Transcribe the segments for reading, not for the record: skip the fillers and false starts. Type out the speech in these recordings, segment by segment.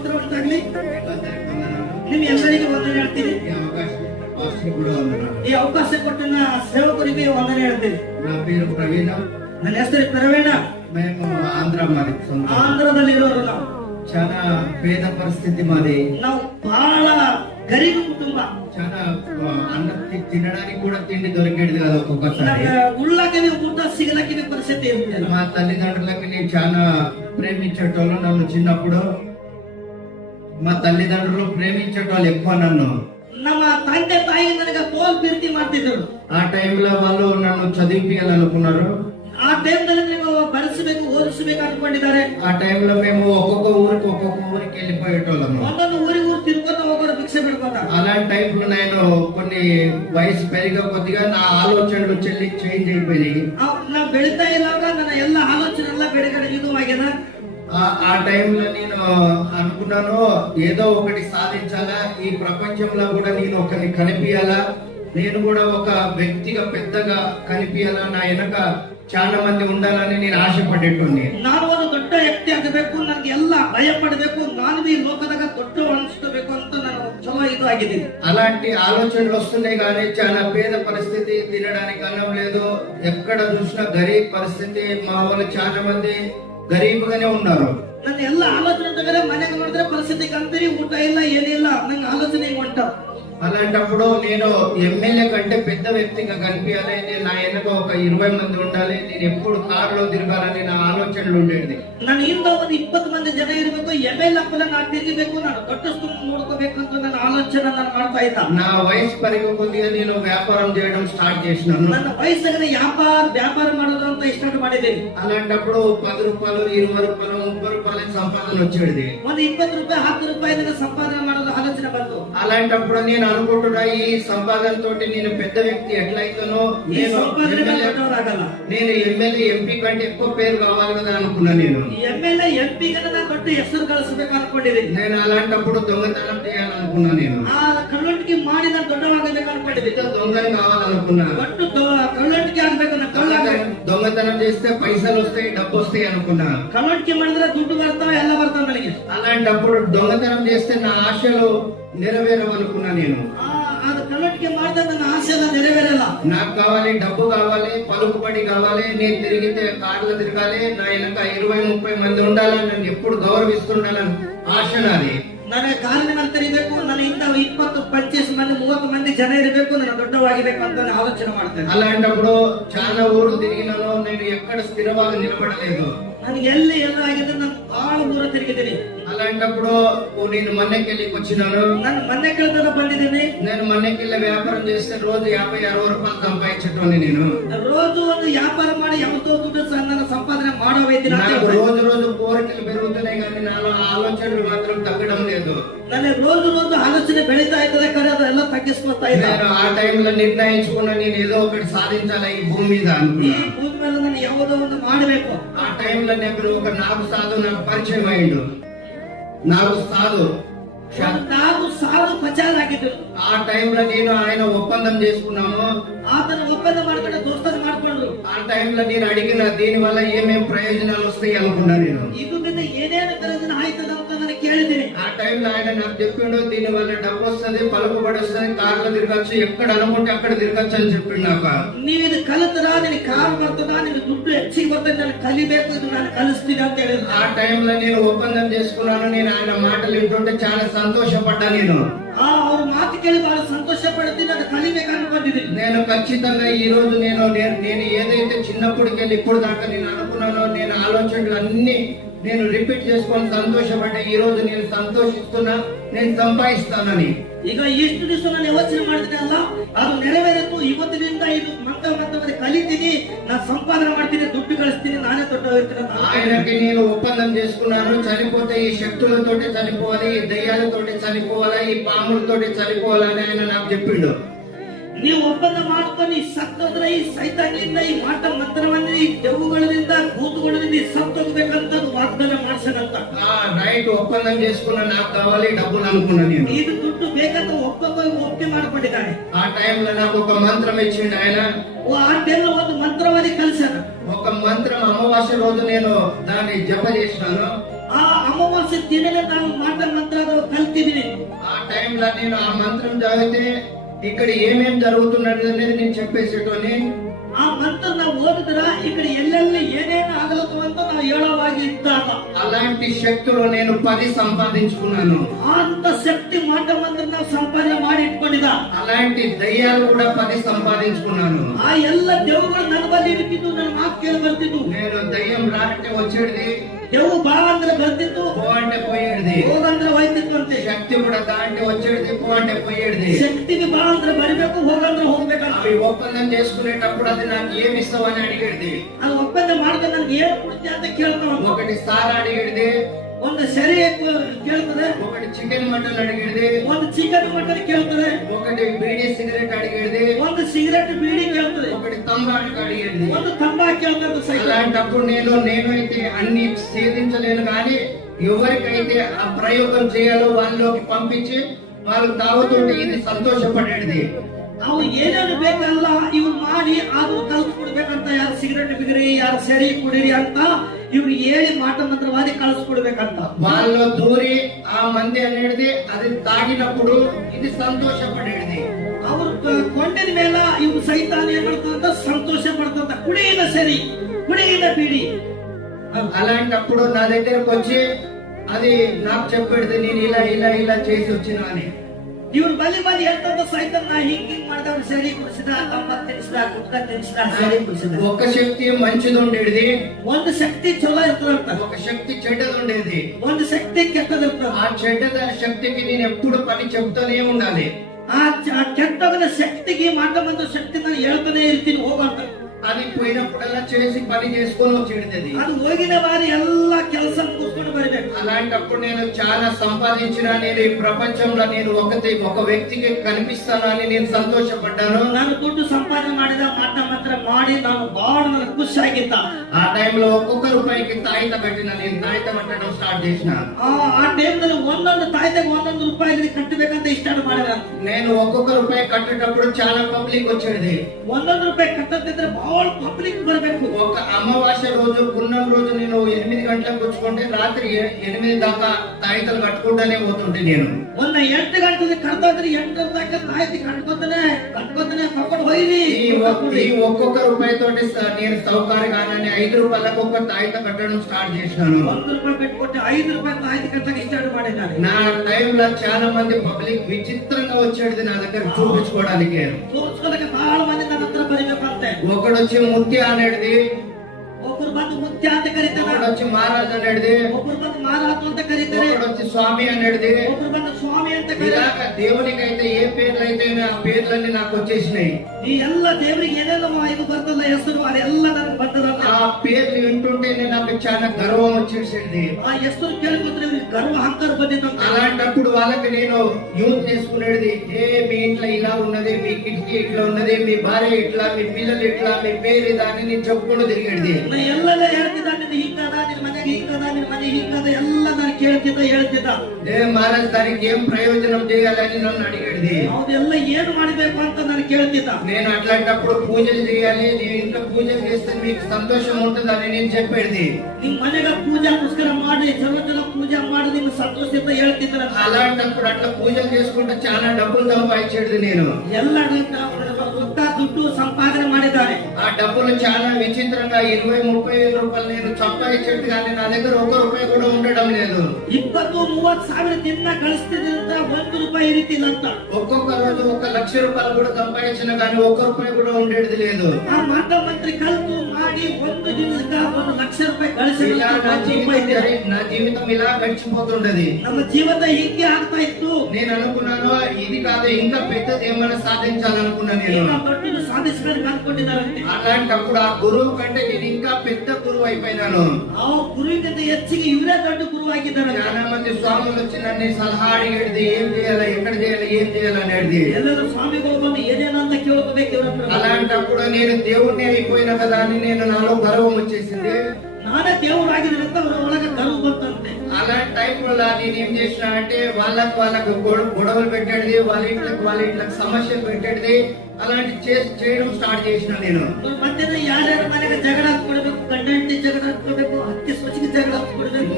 ಸ್ತೋತ್ರ ಉಂಟಾಗ್ಲಿ. ನಿಮ್ ಎಲ್ಲರಿಗೆ ವಂದನೆ ಹೇಳ್ತೀನಿ. ಈ ಅವಕಾಶ ಕೊಟ್ಟಿನ ಸೇವಕರಿಗೆ ವಂದನೆ ಹೇಳ್ತೀನಿ. నా పేరు ప్రవీణ. ನನ್ನ ಹೆಸರು ಪ್ರವೀಣ. మేము ಆಂಧ್ರದಲ್ಲಿ ಇರೋರು ನಾವು. చాలా పేద పరిస్థితి మాది. ನಾವು ಬಹಳ గరీబ్ కుటుంబ. చాలా అన్నం తినడానికి కూడా తిండి దొరికేది కాదు ఒక్కొక్కసారి. ఉళ్ళకి ఊట సిగలకి పరిస్థితి ఇರ್ತದೆ. మా తల్లిదండ్రులకి నేను చాలా ప్రేమించేటోళ్ళు. నన్ను చిన్నప్పుడు మా తల్లిదండ్రులు ప్రేమించేటోళ్ళు ఎక్కువ నన్ను. ನಮ್ಮ ತಂದೆ ತಾಯಿ ನನಗೆ ತೋಲ್ ಪ್ರೀತಿ ಮಾಡ್ತಿದ್ರು. ఆ టైంలో వాళ్ళు నన్ను చదివించాలనుకున్నారు. ఆ టైంలో ನೀವು ಬರೆಸಬೇಕು ಓದಿಸಬೇಕು ಅನ್ಕೊಂಡಿದ್ದಾರೆ. ఆ టైంలో మేము ఒక్కొక్క ఊరికి వెళ్ళిపోయేటోళ్ళము. ಒಂದೊಂದು ಊರಿಗೆ తిరుగుకుంటూ ఒకరు భిక్ష పెట్టుకుంటారు. అలాంటి టైంలో నేను కొన్ని వయసు పెరిగే కొద్దిగా నా ఆలోచనలు చేంజ్ అయిపోయినాయి. ನಾ ಬೆಳಿತಾ ಇಲ್ಲಾಗ ನನ್ನ ಎಲ್ಲ ಆಲೋಚನೆ ಎಲ್ಲ ಬೆಳಗಡೆ ಇದು ಆಗ್ಯದ. ఆ టైంలో నేను అనుకున్నాను ఏదో ఒకటి సాధించాలా, ఈ ప్రపంచంలో కూడా నేను ఒకరిని కనిపించాలా, నేను కూడా ఒక వ్యక్తిగా పెద్దగా కనిపించాలా, నా వెనక చాలా మంది ఉండాలని నేను ఆశపడేటోని. ನಾನು ಒಂದು ದೊಡ್ಡ ವ್ಯಕ್ತಿ ಆಗಬೇಕು, ನನಗೆ ಎಲ್ಲ ಭಯ ಪಡಬೇಕು, ನಾನು ಈ ಲೋಕದಾಗ ದೊಡ್ಡ ಅನಿಸ್ಕೋಬೇಕು ಅಂತ ನಾನು ಚಲೋ ಇದು ಆಗಿದ್ದೀನಿ. అలాంటి ఆలోచనలు వస్తున్నాయి కానీ చాలా పేద పరిస్థితి, తినడానికి అన్నం లేదు, ఎక్కడ చూసినా గరీబ్ పరిస్థితి. మా వాళ్ళు చాలా మంది గరీబ్గానే ఉన్నారు. ನನ್ನ ಎಲ್ಲ ಆಲೋಚನೆ ತಗರೆ ಮನೆಗೆ ಮಾಡಿದ್ರೆ ಪರಿಸ್ಥಿತಿ ಕಂತೀರಿ, ಊಟ ಇಲ್ಲ ಏನಿಲ್ಲ, ನಂಗೆ ಆಲೋಚನೆ ಹೊಂಟ. అలాంటప్పుడు నేను ఎమ్మెల్యే కంటే పెద్ద వ్యక్తిగా కనిపించాలి, నేను నా వెనక ఒక 20 మంది ఉండాలి, నేను ఎప్పుడు కారులో తిరగాలని నా ఆలోచనలు ఉండేది. ನಾನು ಇಂದ ಒಂದು 20 ಮಂದಿ ಜನ ಇರಬೇಕು, ಎಮ್ಮೆಲ್ಯೆ ಅಪ್ಪಲ ನಾನು ತಿರುಗಬೇಕು, ನಾನು ದೊಡ್ಡ ಸ್ಕೂಲ್ ನೋಡ್ಕೋಬೇಕು ಅಂತ ನನ್ನ ಆಲೋಚನೆ ನಾನು ಮಾಡ್ತಾ ಇದ್ದ. నా వయసు పెరిగే కొద్దిగా నేను వ్యాపారం చేయడం స్టార్ట్ చేసినాను. ನನ್ನ ವಯಸ್ಸಾಗ ವ್ಯಾಪಾರ ಮಾಡೋದು ಅಂತ ಸ್ಟಾರ್ಟ್ ಮಾಡಿದ್ದೀನಿ. అలాంటప్పుడు 10 రూపాయలు 20 రూపాయలు 30 రూపాయల సంపాదన వచ్చేది. ಒಂದು 20 ರೂಪಾಯಿ 10 ರೂಪಾಯಿ ಸಂಪಾದನೆ ಮಾಡೋದು ಆಲೋಚನೆ ಬಂತು. అలాంటప్పుడు నేను అనుకుంటున్నా ఈ సంపాదన తోటి నేను పెద్ద వ్యక్తి ఎట్లయితానో, నేను ఎమ్మెల్యే ఎంపీ కంటే ఎక్కువ పేరు కావాలి కదా అనుకున్నా. నేను ఎమ్మెల్యే ఎంపీ కన్నా దొడ్డ ಹೆಸರು ಗಳಿಸಬೇಕು ಅನ್ಕೊಂಡಿದ್ದೀನಿ. నేను అలాంటప్పుడు దొంగతనం చేయాలనుకున్నా. నేను ఆ కళ్ళొంటికి ಮಾಡಿ ನಾನು ದೊಡ್ಡವಾಗಬೇಕು ಅನ್ಕೊಂಡಿದ್ದೀನಿ. దొంగని కావాలనుకున్నా. కళ్ళొంటికి ಆಗ್ಬೇಕು. దొంగతనం చేస్తే పైసలు వస్తాయి, డబ్బు వస్తాయి అనుకున్నా. కళ్ళొంటికి ಮಾಡಿದ್ರೆ ದುಡ್ಡು ಬರ್ತಾವ, ಎಲ್ಲ ಬರ್ತಾವ ನನಗೆ. అలాంటప్పుడు దొంగతనం చేస్తే నా ఆశలు నెరవేరవనుకున్నా. నేను ಅದು ಕಳ್ಳಟಿಕೆ ಮಾಡಿದ್ರೆ ನನ್ನ ಆಸೆ ಎಲ್ಲ ನೆರವೇರಲ್ಲ. నాకు కావాలి, డబ్బు కావాలి, పలుకుబడి కావాలి, నేను తిరిగితే కార్లు తిరగాలి, నా వెనక 20-30 మంది ఉండాలని, నన్ను ఎప్పుడు గౌరవిస్తుండాలని ఆశ నాది. ನನಗೆ ಕಾರಿನ ತೆರಿಬೇಕು, ನನ್ನ ಇಂದ 20-25 ಮಂದಿ 30 ಮಂದಿ ಜನ ಇರಬೇಕು, ನಾನು ದೊಡ್ಡವಾಗಿರ್ಬೇಕು ಅಂತ ಆಲೋಚನೆ ಮಾಡ್ತೇನೆ. అలాంటప్పుడు చాలా ఊరు తిరిగినాను, నేను ఎక్కడ స్థిరವಾಗಿ నిలబడలేదు. ನನಗೆ ಎಲ್ಲಿ ಎಲ್ಲ ಆಗಿದೆ, ನಾನು ಬಹಳ ದೂರ ತಿರುಗಿದ್ದೀನಿ. అలాంటప్పుడు నేను మన్నెకెళ్ళికి వచ్చినాను. ನಾನು ಮನ್ನೆಕೆಳ್ತನ ಬಂದಿದ್ದೀನಿ. నేను మన్నెకెళ్ళి వ్యాపారం చేస్తే రోజు 50-60 రూపాయలు సంపాదించేటోని. నేను రోజు ಒಂದು ವ್ಯಾಪಾರ ಮಾಡಿ 80 ದುಡ್ಡು ನನ್ನ ಸಂಪಾದನೆ ಮಾಡೋವೈತಿ. రోజు రోజు కోరికలు పెరుగుతున్నాయి కానీ నాలో ఆలోచనలు మాత్రం తగ్గడం లేదు. ನನ್ನ రోజు ఆలోచನೆ ಬೆಳೀತಾ ಇರ್ತದೆ, కానీ ಅದೆಲ್ಲ తగ్గిಸ್ಕೊತಾ ಇದೆ. నేను ఆ టైంలో నిర్ణయించుకున్నా, నేను ఏదో ఒకటి సాధించాలి ఈ భూమి మీద అనుకున్నా. ఈ భూమి మీద నేను ಯಾವುದೋ ಒಂದು ಮಾಡಬೇಕು. ఆ టైంలో నేను ఒక నాగు సాధు నాకు పరిచయం అయ్యిండు. నాగు సాధు ప్రచారం ಆಗಿದ್ರು. ఆ టైంలో నేను ఆయన ఒప్పందం చేసుకున్నాము. అతను ఒప్పందం ಮಾಡ್ಕೊಂಡು దోస్తలు ಮಾಡ್ಕೊಂಡ್ರು. ఆ టైంలో నేను అడిగిన దీని వల్ల ఏమేం ప్రయోజనాలు వస్తాయి అనుకున్నా. నేను ಇದರಿಂದ ಏನೇನು ಪ್ರಯೋಜನ ಆಯ್ತದ ಅಂತ ನಾನು ಕೇಳಿದ್ದೀನಿ. ఆ టైంలో ఆయన నాకు చెప్పిండు, దీని వల్ల డబ్బు వస్తుంది, పలుకుబడి వస్తుంది, కార్లో తిరగచ్చు, ఎక్కడ అనుకుంటే అక్కడ తిరగచ్చు అని చెప్పిండు నాకు. ನೀವು ಇದು ಕಲಿತರಾ, ನಿನಗೆ ಕಾರ್ ಬರ್ತದ, ನಿನಗೆ ದುಡ್ಡು ಹೆಚ್ಚಿಗೆ ಬರ್ತದೆ, ನಾನು ಕಲಿಬೇಕು, ಇದು ನಾನು ಕಲಿಸ್ತೀನಿ ಅಂತ ಹೇಳಿದ್ರು. ఆ టైంలో నేను ఒప్పందం చేసుకున్నాను. నేను ఆయన మాటలు వింటుంటే చాలా సంతోషపడ్డా. నేను ಅವ್ರ మాకు ಕೇಳಿ ಬಹಳ సంతోష పడుతుంది, అది కలిಬೇಕು అనిపించింది. నేను ఖచ్చితంగా ఈ రోజు నేను ఏదైతే చిన్నప్పటికెళ్ళి ఇప్పుడు దాకా నేను అనుకున్నానో, నేను ఆలోచనలు అన్ని నేను రిపీట్ చేసుకొని సంతోషపడ్డా. ఈ రోజు నేను సంతోషిస్తున్నా, నేను సంపాదిస్తానని. ಈಗ ಇಷ್ಟು ದಿವಸ ನಾನು ಯೋಚನೆ ಮಾಡಿದ್ರೆ ಅಲ್ಲ, ಅದು ನೆರವೇರಿತು. ಇವತ್ತಿನಿಂದ ಇದು ಮಂತ್ರ ಕಲಿತೀನಿ, ನಾನು ಸಂಪಾದನೆ ಮಾಡ್ತೀನಿ, ದುಡ್ಡು ಗಳಿಸ್ತೀನಿ, ನಾನೇ ದೊಡ್ಡ ಹೋಗ್ತೀನಿ. ఆయనకి నేను ఒప్పందం చేసుకున్నాను, చనిపోతే ఈ శక్తులతోటి చనిపోవాలి, ఈ దయ్యాలతోటి చనిపోవాలా, ఈ పాములతోటి చనిపోవాలని ఆయన నాకు చెప్పిండు. ನೀವು ಒಪ್ಪಂದ ಮಾಡ್ಕೊಂಡು ಈ ಸತ್ತೋದ್ರೆ ಈ ಸೈತಾನ್ನಿಂದ, ಈ ಮಾಟ ಮಂತ್ರವನ್ನ, ಈ ದೆವ್ವಗಳಿಂದ, ಭೂತಗಳಿಂದ ಸತ್ತೋಗ್ಬೇಕಂತ ವಾಗ್ದಾನ ಮಾಡ್ಸನಂತ. రైట్ ఒప్పందం చేసుకున్నా, నాకు కావాలి డబ్బులు అనుకున్నా. నేను ಇದು ದುಡ್ಡು ಬೇಕಂತ ಒಪ್ಪಿಗೆ ಮಾಡ್ಕೊಂಡಿದ್ದಾನೆ. ఆ టైంలో నాకు ఒక మంత్రం ఇచ్చిండు ఆయన. ఆ టైంలో ಒಂದು ಮಂತ್ರವಾದಿ ಕಲಿಸಾನ. ఒక మంత్రం అమావాస్య రోజు నేను దాన్ని జప చేసినాను. ఆ అమావాస్య తినని ನಾನು మాట మంత్రాలు కల్తిదిని ఆ టైంలో నేను ఆ మంత్రం చదివితే ఇక్కడ ఏమేం జరుగుతున్నది అనేది నేను చెప్పేసేటోని. ಆ ಮಂತ್ರ ನಾವು ಓದಿದ್ರ ಈ ಕಡೆ ಎಲ್ಲೆಲ್ಲಿ ಏನೇನು ಆಗಲತ್ತು ಅಂತ ನಾವು ಹೇಳೋವಾಗಿ ಇದ್ದಾಗ అలాంటి శక్తులు నేను 10 సంపాదించుకున్నాను. ಅಂತ ಶಕ್ತಿ మాట ಮಂತ್ರ ನಾವು ಸಂಪಾದನೆ ಮಾಡಿ ಇಟ್ಕೊಂಡಿದ್ದ. అలాంటి దయ్యాలు కూడా 10 సంపాదించుకున్నాను. ఆ ಎಲ್ಲ ದೇವಗಳು ನನ್ನ ಬಳಿ ಇರ್ತಿದ್ದು, ನನ್ನ ಮಾತು ಕೇಳಿ ಬರ್ತಿದ್ದು. నేను దయ్యం రాంటే వచ్చేది, ದೇವು ಬಾ ಅಂದ್ರೆ ಬರ್ತಿತ್ತು, పో అంటే పోయేది. ಹೋಗಂದ್ರೆ ಹೋಯ್ತಿತ್ತು ಅಂತೆ. శక్తి కూడా దాంటే వచ్చేది, పో అంటే పోయేది. శక్తికి బా ಅಂದ್ರೆ ಬರಬೇಕು, ಹೋಗಂದ್ರೆ ಹೋಗ್ಬೇಕಂತ. అవి ఒప్పందం చేసుకునేటప్పుడు అది నాకు ఏమి ఇస్తావని అడిగేది. ಅದು ಒಪ್ಪಂದ ಮಾಡ್ಕೊಂಡು ನನ್ಗೆ ಏನ್ ಕೊಡ್ತೀಯ ಅಂತ ಕೇಳ್ತಾವ. ఒకటి సారా అడిగేది, ಒಂದು ಸರಿ ಕೇಳ್ತದೆ, ఒకటి చికెన్ మటన్ అడిగేది, ಒಂದು ಚಿಕನ್ ಮಟನ್ ಕೇಳ್ತದೆ, ఒకటి బీడీ సిగరెట్ అడిగేది, ಒಂದು ಸಿಗರೆಟ್ ಬೀಡಿ ಕೇಳ್ತದೆ, ఒకటి తంబాకు అడిగేది. ಒಂದು ತಂಬಾಕು ಕೇಳ್ತದೆ. అలాంటప్పుడు నేనైతే అన్ని సేధించలేను, కానీ ఎవరికైతే ఆ ప్రయోగం చేయాలో వాళ్ళలోకి పంపించి వాళ్ళు తాగుతుంటే ఇది సంతోషపడేది. ನಾವು ಏನೇನು ಬೇಕಲ್ಲ ಇವ್ರು ಮಾಡಿ ಅದು ಕಲ್ಸ್ಕೊಡ್ಬೇಕಂತ. ಯಾರು ಸಿಗರೆಟ್ ಬಿಗ್ರಿ, ಯಾರು ಸೆರಿ ಕುಡಿರಿ ಅಂತ ಇವ್ರು ಹೇಳಿ మాట ಮಂತ್ರವಾದಿ ಕಳಿಸ್ಕೊಡ್ಬೇಕಂತ. వాళ్ళలో దూరి ఆ మంది అనేది అది తాగినప్పుడు ఇది సంతోషపడేది. ಅವ್ರು ಕೊಂಡಿದ ಮೇಲೆ ಇವ್ರು ಸೈತಾನ ಏನ್ ಮಾಡ್ತಂತ ಸಂತೋಷ ಪಡ್ತಂತ. ಕುಡಿಯಿದ ಸರಿ, ಕುಡಿಯಿದ ಬಿಡಿ. అలాంటప్పుడు నా దగ్గరకు వచ్చి అది నాకు చెప్పేది, నేను ఇలా చేసి వచ్చినా అని. ಇವ್ರು ಬಲಿ ಹೇಳ್ತಂತ ಸೈತಾನ ನಾ ಹಿಂಗ್ ಮಾಡ್ದವ್ರು ಸರಿ ಕುಡಿಸಿದ, ತಂಬಾಕು ತಿನ್ಸಿದ, ಗುಟ್ಕ ತಿನ್ಸಿದ, ಸರಿ ಕುಡಿಸಿದ. ఒక శక్తి మంచిది ఉండేది, ಒಂದು ಶಕ್ತಿ ಚಲೋ ಇರ್ತದಂತ, ఒక శక్తి చెడ్డది ఉండేది. ಒಂದು శక్ತಿ ಕೆಟ್ಟದಿರ್ತದ. ఆ చెడ్డ శక్తికి నేను ఎప్పుడు పని చెప్తూనే ఉండాలి. ಆ ಕೆಟ್ಟವನ ಶಕ್ತಿಗೆ మాట ಮಂತ್ರ ಶಕ್ತಿ ನಾನು ಹೇಳ್ತಾನೆ ಇರ್ತೀನಿ ಹೋಗಂತ. అది పోయినప్పుడల్లా చేసి పని చేసుకొని వచ్చేది. ಅದು ಹೋಗಿನ వారి ಎಲ್ಲ ಕೆಲಸ ಕೂತ್ಕೊಂಡು ಬರಬೇಕು. అలాంటప్పుడు నేను చాలా సంపాదించిన, నేను ఈ ప్రపంచంలో నేను ఒక వ్యక్తికి కనిపిస్తానని నేను సంతోషపడ్డాను. ನಾನು ದುಡ್ಡು ಸಂಪಾದನೆ ಮಾಡಿದ మాట ಮಂತ್ರ ಮಾಡಿ ನಾನು ಬಹಳ ನನಗೆ ಖುಷಿ ಆಗಿದ್ದ. ఆ టైంలో ఒక్కొక్క రూపాయికి తాయిత పెట్టిన, నేను తాయిత పెట్టడం స్టార్ట్ చేసిన. ಆ ಟೈಮ್ನಲ್ಲಿ ಒಂದೊಂದು ತಾಯ್ತೆಗೆ ಒಂದೊಂದು ರೂಪಾಯಿ ಕಟ್ಟಬೇಕಂತ ಇಷ್ಟ ಮಾಡಿದ. నేను ఒక్కొక్క రూపాయి కట్టేటప్పుడు చాలా పబ్లిక్ వచ్చేది. ಒಂದೊಂದು ರೂಪಾಯಿ ಕಟ್ಟದಿದ್ರೆ ಬಹಳ పబ్లిక్ ಬರಬೇಕು. ఒక అమావాస్య రోజు, పున్నం రోజు నేను 8 గంటలకు వచ్చుకుంటే రాత్రి 8 దాకా తాయితలు కట్టుకుంటానే పోతుంటే నేను. ಒಂದು 8 ಗಂಟೆಗೆ ಕಟ್ಟೋದ್ರೆ 8 దాకా ತಾಯ್ತಿ ಕಟ್ಕೊತಾನೆ ಕರ್ಕೊಂಡು ಹೋಯ್ರಿ. ఈ ఒక్కొక్క రూపాయి తోటి నేను సౌకర్యంగానే 5 రూపాయలకు ఒక తాయిత కట్టడం స్టార్ట్ చేసినాను. 1 రూపాయి పెట్టుకుంటే 5 రూపాయలు తాయితి కట్టడానికి స్టార్ట్ ಮಾಡಿದ್ದಾನೆ. నా టైంలో చాలా మంది పబ్లిక్ విచిత్రంగా వచ్చేది నా దగ్గర చూపించుకోవడానికి. ತೋರಿಸ್ಕೊಳ್ಳಕ್ಕೆ ಬಹಳ ಮಂದಿ ನನ್ನ ಹತ್ರ ಬರಬೇಕಂತೆ. ఒకడొచ్చి ముత్య అనేది, ಒಬ್ಬರು ಬಂದು ಮುತ್ಯ ಅಂತ ಕರೀತಾರೆ, ఒకడొచ్చి మహారాజ్ అనేది, ಒಬ್ಬರು ಬಂದು ಮಹಾರಾಜ ಅಂತ ಕರೀತಾರೆ, ఒకడొచ్చి స్వామి అనేది. ಒಬ್ಬರು ಬಂದು ಸ್ವಾಮಿ ಅಂತ ಕರೀತಾರೆ. ఇలాగ దేవునికైతే ఏ పేర్లు అయితే ఆ పేర్లన్నీ నాకు వచ్చేసినాయి. ಈ ಎಲ್ಲ ದೇವರಿಗೆ ಏನೆಲ್ಲ ಇದು ಬರ್ತಲ್ಲ ಹೆಸರು ಅದೆಲ್ಲ ನನಗೆ ಬಂದದಲ್ಲ. ఆ పేర్లు వింటుంటేనే నాకు చాలా గర్వం వచ్చేసింది. ಆ ಹೆಸರು ಕೇಳಿದ್ರೆ ಗರ್ವ ಅಹಂಕಾರ ಬಂದಿದ್ದಂತ. అలాంటప్పుడు వాళ్ళకి నేను యూజ్ చేసుకునేది, మీ ఇంట్లో ఇలా ఉన్నది, మీ కిటికీ ఇట్లా ఉన్నది, మీ భార్య ఇట్లా, మీ పిల్లలు ఇట్లా, మీ పేరు ఇదా అని నేను చెప్పుకుంటూ తిరిగేది. ಎಲ್ಲೆಲ್ಲ ಹೇಳ್ತಿದ್ದ, ನಿನ್ನ ಹಿಂಗದ, ನಿನ್ನ ಮನೆಗೆ ಹಿಂಗದ, ನಿನ್ನ ಮನೆ ಹಿಂಗದ ಎಲ್ಲ ನಾನು ಹೇಳ್ತಿದ್ದ. మహారాజ్ దానికి ఏం ప్రయోజనం చేయాలని నన్ను అడిగేది. ಅದೆಲ್ಲ ಏನು ಮಾಡಬೇಕು ಅಂತ ನಾನು ಕೇಳ್ತಿದ್ದ. నేను అట్లాంటప్పుడు పూజలు చేయాలి, నేను ఇంట్లో పూజలు చేస్తే మీకు సంతోషం ఉంటుందని నేను చెప్పేది. ನಿಮ್ ಮನೆಗೆ ಪೂಜಾ ಪುಸ್ಕರ ಮಾಡಿ ಸರ್ವಜನ ಪೂಜೆ ಮಾಡಿ ನಿಮ್ಗೆ ಸಂತೋಷದಿಂದ ಹೇಳ್ತಿದ್ರ. అలాంటప్పుడు అట్లా పూజలు చేసుకుంటే చాలా డబ్బులు సంపాదించేది నేను. ಎಲ್ಲ ದುಡ್ಡು ಸಂಪಾದನೆ ಮಾಡಿದ್ದಾರೆ. ఆ డబ్బులు చాలా విచిత్రంగా 20-30 వేల రూపాయలు నేను సంపాదించేది, కానీ నా దగ్గర 1 రూపాయి కూడా ఉండడం లేదు. 20-30 ಸಾವಿರ ದಿನ ಗಳಿಸ್ತಿದ್ದಂತ 1 ರೂಪಾಯಿ ಇರಿತಿಲ್ಲಂತ. ఒక్కొక్క రోజు 1 లక్ష రూపాయలు కూడా సంపాదించిన, కానీ 1 రూపాయి కూడా ఉండేది లేదు. ಆ మాట ಮಂತ್ರಿ ಕಲ್ತು ಮಾಡಿ 1 ದಿನಕ್ಕ 1 ಲಕ್ಷ ರೂಪಾಯಿ ಗಳಿಸಿ నా జీవితం ఇలా గడిచిపోతుండది. ನಮ್ಮ ಜೀವನ ಹೀಗೆ ಆಗ್ತಾ ಇತ್ತು. నేను అనుకున్నాను ఇది కాదు, ఇంకా పెద్దది ఏమైనా సాధించాలనుకున్నా నేను. ದೊಡ್ಡದು ಸಾಧಿಸಬೇಕು ಅನ್ಕೊಂಡಿದ್ದಾರಂತೆ. అలాంటప్పుడు ఆ గురువు కంటే నేను ఇంకా పెద్ద గురువు అయిపోయినాను. ಆ ಗುರುವಿಗಿಂತ ಹೆಚ್ಚಿಗೆ ಇವರೇ ದೊಡ್ಡ ಗುರುವಾಗಿದ್ದಾರೆ. చాలా మంది స్వాములు వచ్చి నన్ను సలహా అడిగేది, ఏం చేయాలి, ఎక్కడ చేయాలి, ఏం చేయాలి అనేది. ಎಲ್ಲರೂ ಸ್ವಾಮಿಗಳು ಬಂದು ಏನೇನಂತ ಕೇಳ್ಕೋಬೇಕು. అలాంటప్పుడు నేను దేవుణ్ణి అయిపోయిన కదా అని నాలో గర్వం వచ్చేసింది. నానే దేవుడు ಆಗಿದ್ರಿಂದ ಅವರ ಒಳಗೆ గర్వం ಬಂತಂತೆ. అలాంటి టైంలో నేనేం చేసిన అంటే వాళ్ళకు గొడవలు పెట్టేది, వాళ్ళ ఇంట్లోకి సమస్యలు పెట్టేది, అలాంటి చేయడం స్టార్ట్ చేసిన నేను. మధ్యన ಯಾರ್ಯಾರ ಮನೆಗೆ ಜಗಳ ಹಚ್ಕೊಡ್ಬೇಕು, ಗಂಡ ಹೆಂಡತಿ ಜಗಳ ಹಚ್ಕೊಡ್ಬೇಕು, ಅತ್ತಿ ಸೊಚಿಗೆ ಜಗಳ ಹಚ್ಕೊಡ್ಬೇಕು,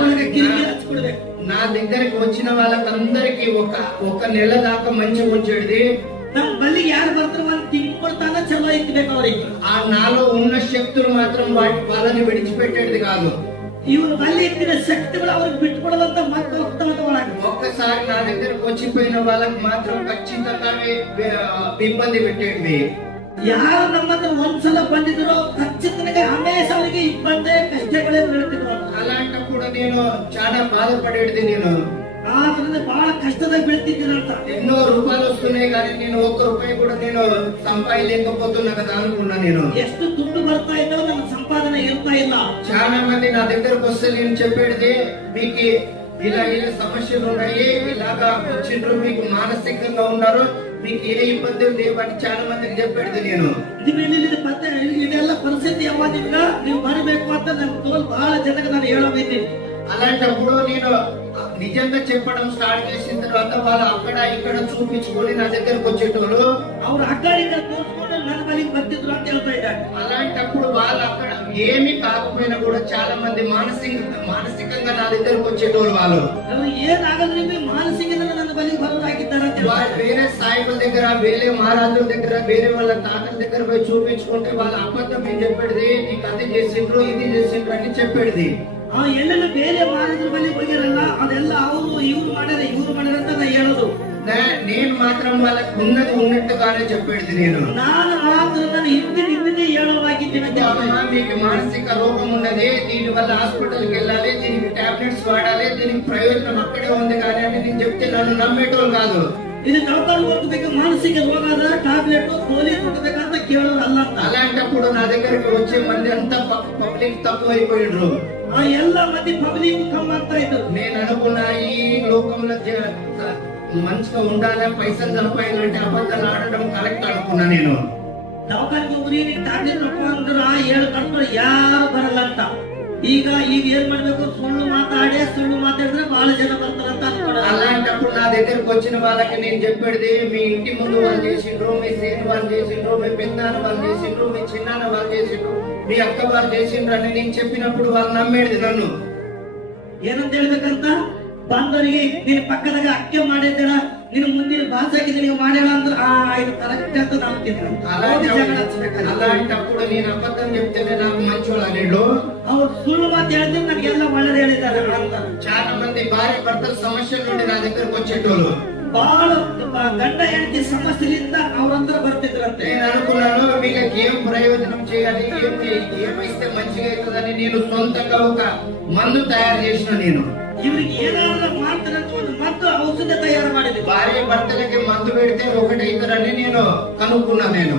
ಒಳಗೆ ಕಿರಿಕಿರಿ ಹಚ್ಕೊಡ್ಬೇಕು. నా దగ్గరికి వచ్చిన వాళ్ళకందరికి ఒక నెల దాకా మంచిగా వచ్చేది. ನಮ್ಮ ಬಲ್ಲಿಗೆ ಯಾರು ಬರ್ತಾರೋ వాళ్ళు ತಿನ್ಕೊಳ್ತಾನ ಚಲೋ ಇಟ್ಬೇಕು ಅವ್ರಿಗೆ. ఆ నాలో ఉన్న శక్తులు మాత్రం వాళ్ళని విడిచిపెట్టేది కాదు. ఇవరు బల్లి ఎత్తిన శక్తులు ಅವ್ರಿಗೆ ಬಿಟ್ಕೊಡದಂತ ಮತ್ತೆ ಹೋಗ್ತಾವಂತ ಒಳಗೆ. ఒక్కసారి నా దగ్గరకు వచ్చిపోయిన వాళ్ళకి మాత్రం ఖచ్చితంగా ఇబ్బంది పెట్టేది. ಯಾರು ನಮ್ಮ ಹತ್ರ ಒಂದ್ಸಲ ಬಂದಿದ್ರು ಖచ్చితంగా ಹಮೇಶ ಅವರಿಗೆ ಇಬ್ಬಂದೇ ಕಷ್ಟಗಳೇ ಬೀಳ್ತಿದ್ರು. అలాంటప్పుడు నేను చాలా బాధపడేది. నేను ಆದ್ರಿಂದ ಬಹಳ ಕಷ್ಟದಾಗ ಬೀಳ್ತಿದ್ದೀರಂತ. ఎన్నో రూపాయలు వస్తున్నాయి కానీ నేను ఒక్క రూపాయి కూడా నేను సంపాదించలేకపోతున్నా కదా అనుకున్నా. నేను ಎಷ್ಟು ದುಡ್ಡು ಬರ್ತಾ ಇದ್ದೋ ನನ್ನ సంపాదన ఇర్తా ಇಲ್ಲ. చాలా మంది నా దగ్గరకు వస్తే నేను చెప్పేది, మీకు ఇలా సమస్యలు ఉన్నాయి, ఇలాగా వచ్చిండ్రు, మీకు మానసికంగా ఉన్నారు, మీకు ఏ ఇబ్బందులు లేవని చాలా మందికి చెప్పేది. నేను ಇದೆಲ್ಲ ಪರಿಸ್ಥಿತಿ ಯಾವಾಗ ನೀವು ಬರಬೇಕು ಅಂತ ನನ್ನ ತೋಲ್ ಬಹಳ ಜನಕ್ಕೆ ನಾನು ಹೇಳೋದೈತಿ. అలాంటప్పుడు నేను నిజంగా చెప్పడం స్టార్ట్ చేసిన తర్వాత వాళ్ళు అక్కడ ఇక్కడ చూపించుకొని నా దగ్గరకు వచ్చేటోళ్ళు. ಅವ್ರು ಅಡ್ಡಾಡಿಂದ ತೋರಿಸ್ಕೊಂಡು ನನ್ನ ಬಳಿಗೆ ಬರ್ತಿದ್ರು ಅಂತ ಹೇಳ್ತಾ ಇದ್ದಾರೆ. అలాంటప్పుడు వాళ్ళు అక్కడ ఏమి కాకపోయినా కూడా చాలా మంది మానసికంగా నా దగ్గరకు వచ్చేటోళ్ళు. వాళ్ళు ఏనాగద్రీ మానసికంగా ನನ್ನ బలికి బరువులాగిದ್ದಾರೆ ಅಂತ వేరే సాయిల దగ్గర, వేరే మహారాజుల దగ్గర, వేరే వాళ్ళ తాతల దగ్గర పోయి చూపించుకుంటే వాళ్ళ అబద్ధం ఏం చెప్పేది, నీకు అది చేసిండ్రు ఇది చేసిండ్రు అని చెప్పేది. ಎಲ್ಲೆಲ್ಲ ಬೇರೆ ಮಹಾರಾಜರ ಬಳಿ ಹೋಗಿರಲ್ಲ, ಅದೆಲ್ಲ ಅವರು ಇವ್ರು ಮಾಡ್ಯಾರ ಅಂತ ನಾ ಹೇಳೋದು. నేను మాత్రం వాళ్ళకు ఉన్నది ఉన్నట్టుగానే చెప్పేది. ನಾನು ಆತನ ಹಿಂದಿನೇ ಹೇಳೋವಾಗಿದ್ದೀನಿ. మీకు మానసిక రోగం ఉన్నది, దీని వల్ల హాస్పిటల్కి వెళ్ళాలి, దీనికి టాబ్లెట్స్ వాడాలి, దీనికి ప్రయోజనం అక్కడే ఉంది కానీ అని నేను చెప్తే నన్ను నమ్మేటోళ్ళు కాదు. ఇది దవాఖాన ಹೋಗಬೇಕು, మానసిక రోగాల టాబ్లెట్ గోళీ కొట్టಬೇಕಂತ ಕೇಳೋರು ಅಲ್ಲ. అలాంటప్పుడు నా దగ్గరికి వచ్చే మంది అంతా పబ్లిక్ తక్కువ అయిపోయిండ్రు. ಎಲ್ಲ మంది పబ్లిక్ కమ్ ಆಗ್ತಾ ఇದ್ರು. నేను అనుకున్నా ఈ లోకంలో మంచిగా ఉండాలి, పైసలు సంపాదించాలంటే అబద్ధాలు ఆడడం కరెక్ట్ అనుకున్నా. నేను దవాఖానకు ಹೋಗಿ ಟಾಬ್ಲೆಟ್ ತಗೊಂಡ್ರ 7 ಕಟ್ಟರು ಯಾರು ಬರಲ್ಲ ಅಂತ. ಈಗ ಏನ್ ಮಾಡ್ಬೇಕು, ಸುಳ್ಳು ಮಾತಾಡಿದ್ರೆ ಬಹಳ ಜನ ಬರ್ತಾರಂತ ಅನ್ಕೊಂಡ. అలాంటప్పుడు నా దగ్గరకు వచ్చిన వాళ్ళకి నేను చెప్పేది, మీ ఇంటి ముందు వాళ్ళు చేసిండ్రు, మీ సేను వాళ్ళు చేసిండ్రు, మీ పెద్దనాన్న వాళ్ళు చేసిండ్రు, మీ చిన్నాన్న వాళ్ళు చేసిండ్రు, మీ అక్క వాళ్ళు చేసిండ్రు అని నేను చెప్పినప్పుడు వాళ్ళు నమ్మేది నన్ను. ಏನಂತ ಹೇಳ್ಬೇಕಂತ ಬಂದವರಿಗೆ ನೀನು ಪಕ್ಕದಾಗ ಅಕ್ಕೆ ಮಾಡಿದ್ದೀರ, ನೀನು ಮುಂದಿನ ಭಾಷೆಗೆ ನಿನಗೆ ಮಾಡ್ಯಾಳ ಅಂದ್ರೆ ಇದು ಕರೆಕ್ಟ್ ಅಂತ ನಂಬ್ತಿದ್ರು. అలాంటప్పుడు నేను అబద్ధం చెప్తేనే నాకు మంచోళ్ళు అనేడు. ಅವ್ರು ಸುಳ್ಳು ಮಾತು ಹೇಳಿದ್ರೆ ನನಗೆಲ್ಲ ಒಳ್ಳೆದು ಹೇಳಿದ್ದಾರೆ ಅಂತ. చాలా మంది భార్య భర్తల సమస్యల నుండి నా దగ్గరకు వచ్చేటోళ్ళు. ಬಹಳ ಗಂಡ ಹೆಂಡತಿ ಸಮಸ್ಯೆಯಿಂದ ಅವರಂదరూ ಬರ್ತಿದ್ರಂತೆ. నేను అనుకున్నాను వీళ్ళకి ఏం ప్రయోజనం చేయాలి, ఏమిస్తే మంచిగా అవుతుందని నేను సొంతంగా ఒక మందు తయారు చేసిన. నేను ఇవరికి ఏదైనా ಮಾಡ್ತಾರಂತ ಒಂದು మత్తు ఔషధ తయారు ಮಾಡಿದೆ. భార్య భర్తలకి మందు పెడితే ఒకటైతారని నేను కనుక్కున్నా. నేను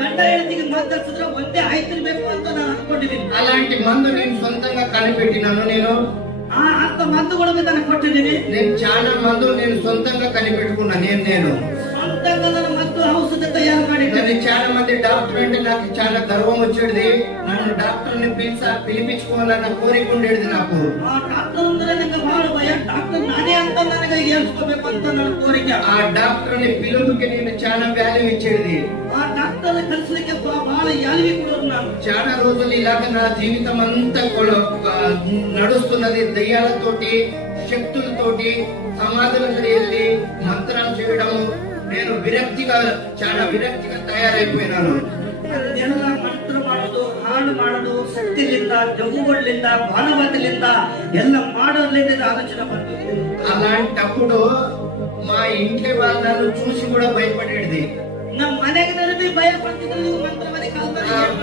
గంట ಹೆಂಡತಿಗೆ మత్తు ಹಚ್ಚಿದ್ರೆ ಒಂದೇ ಆಯ್ತಿರ್ಬೇಕು ಅಂತ ನಾನು ಅನ್ಕೊಂಡಿದ್ದೀನಿ. అలాంటి మందు నేను సొంతంగా కనిపెట్టినాను. నేను అంత మందు కూడా తనకు కొట్టింది. నేను చాలా మందు నేను సొంతంగా కనిపెట్టుకున్నా. నేను సొంతంగా తన మత్తు ఔషధ తయారు ಮಾಡಿ చాలా మంది డాక్టర్ అంటే నాకు చాలా గర్వం వచ్చేది. నన్ను డాక్టర్ ని పిలిపించుకోవాలన్న కోరిక ఉండేది నాకు. ఆ డాక్టర్ ಅಂದ್ರೆ ನನಗೆ ಬಹಳ ಭಯ. డాక్టర్ నానే ಅಂತ ನನಗೆ ಹೇಳ್ಸ್ಕೋಬೇಕು ಅಂತ ನನ್ನ కోరిక. ఆ డాక్టర్ ని పిలుపుకి నేను చాలా వాల్యూ ఇచ్చేది. ఆ డాక్టర్ కలిసలికి బహಳ వాల్యూ కొడుతున్నాను. చాలా రోజులు ఇలాగ నా జీవితం అంతా నడుస్తున్నది. దయ్యాలతోటి, శక్తులతోటి, సమాధులకు వెళ్ళి మంత్రాలు చేయడము. నేను చాలా విరక్తిగా తయారైపోయినాను. ಎಲ್ಲ ಮಂತ್ರ ಮಾಡೋದು, ಹಾಡು ಮಾಡೋದು, ಶಕ್ತಿಲಿಂದ, ಜಗುಗಳಿಂದ, ಬಾಣಬಾತಲಿಂದ ಎಲ್ಲ ಮಾಡೋದ್ರಿಂದ ಆಲೋಚನೆ ಬಂತು. అలాంటప్పుడు మా ఇంట్లో వాళ్ళు నన్ను చూసి కూడా భయపడేది. ನಮ್ಮ ಮನೆಗೆ ಭಯಪಡ್ತಿದ್ರು.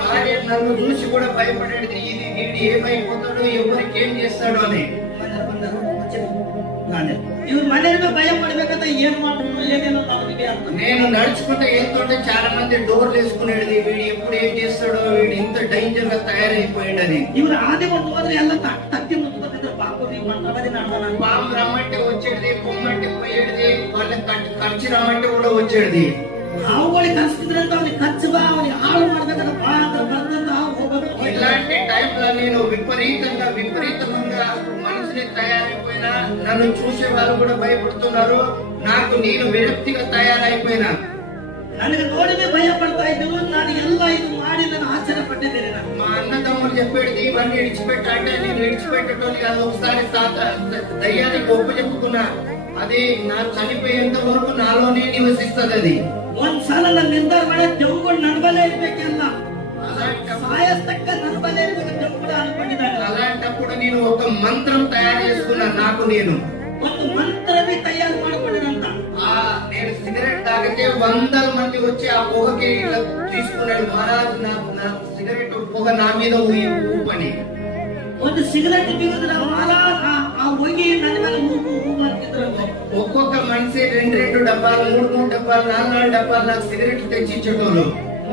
భార్య నన్ను చూసి కూడా భయపడేది. వీడు ఏమైపోతాడు, ఎవరికి ఏం చేస్తాడు అని. ఇవి మನೇಲಿ భయ పడಬೇಕಂತ ఏం మాట్లాడు ఏదేనో తమకి ಅಂತ. నేను నడుచుకుంటే వెళ్తుంటే చాలా మంది డోర్లు వేసుకునేది, వీడు ఎప్పుడు ఏం చేస్తాడో, వీడు ఇంత డేంజర్ గా తయారైపోయాడని. ఇవి ఆది ಹೋದ್ರೆ ಎಲ್ಲ తక్కి ముట్టుకుంటారు. పాపది వంటది నడవన పాము రమ్మంటే వచ్చేది, పొమ్మంటే పోయేది, వాళ్ళకి ఖర్చు రమ్మంటే కూడా వచ్చేది. ಅವುಗಳಿಗೆ ಕರ್ಸಿದ್ರಂತ ಅವ್ನಿಗೆ ಖರ್ಚು ಬಾ, ಅವ್ನಿಗೆ ಹಾಳು ಮಾಡ್ಬೇಕಂತ ಬರ್ತಂತ ಹೋಗ್ಬೇಕು. ఇలాంటి టైంలో నన్ను చూసే వాళ్ళు కూడా భయపడుతున్నారు. నాకు నేను విరక్తిగా తయారైపోయినా. ನನಗೆ ನೋಡಿದ್ರೆ ಭಯ ಪಡ್ತಾ ಇದ್ರು. ನಾನು ಎಲ್ಲ ಇದು ಮಾಡಿ ನಾನು ಆಶ್ಚರ್ಯ ಪಟ್ಟಿದ್ದೇನೆ. ನಾನು మా అన్నదమ్ములు చెప్పేది ఇవన్నీ విడిచిపెట్ట అంటే నేను విడిచిపెట్టేటోని కాదు. ఒకసారి దయ్యానికి ఒప్పు చెప్పుకున్నా. అది నా చనిపోయేంత వరకు నాలోనే నివసిస్తుంది. అది ಒಂದ್ಸಲ ನನ್ನ ನಿರ್ಧಾರ ಮಾಡಿ ಜಂಗುಗಳು ನಡ್ಬಲೇ ಇರ್ಬೇಕೆಲ್ಲ ಸಾಯಸ್ತಕ್ಕ ನಡ್ಬಲೇ ಇರ್ಬೇಕು ಜಂಗುಗಳು ಅನ್ಕೊಂಡಿದ್ದಾರೆ. అలాంటప్పుడు నేను ఒక మంత్రం తయారు చేసుకున్నా. నాకు నేను ಒಂದು ಮಂತ್ರವೇ ತಯಾರು ಮಾಡ್ಕೊಂಡಿರಂತ. నేను సిగరెట్ తాగితే 100 మంది వచ్చి ఆ పొగకి ఇలా తీసుకున్నాడు. మహారాజ్ నా సిగరెట్ పొగ నా మీద ఊపని. ಒಂದು ಸಿಗರೆಟ್ ಬಿಗಿದ್ರೆ ಆ ಹೊಗೆ ನನ್ನ ಮೇಲೆ ಊಪು ಮಾಡ್ತಿದ್ರು. ఒక్కొక్క మనిషి 2 డబ్బాలు 3 డబ్బాలు 4 డబ్బాలు నాకు సిగరెట్ తెచ్చిచ్చేటోళ్ళు.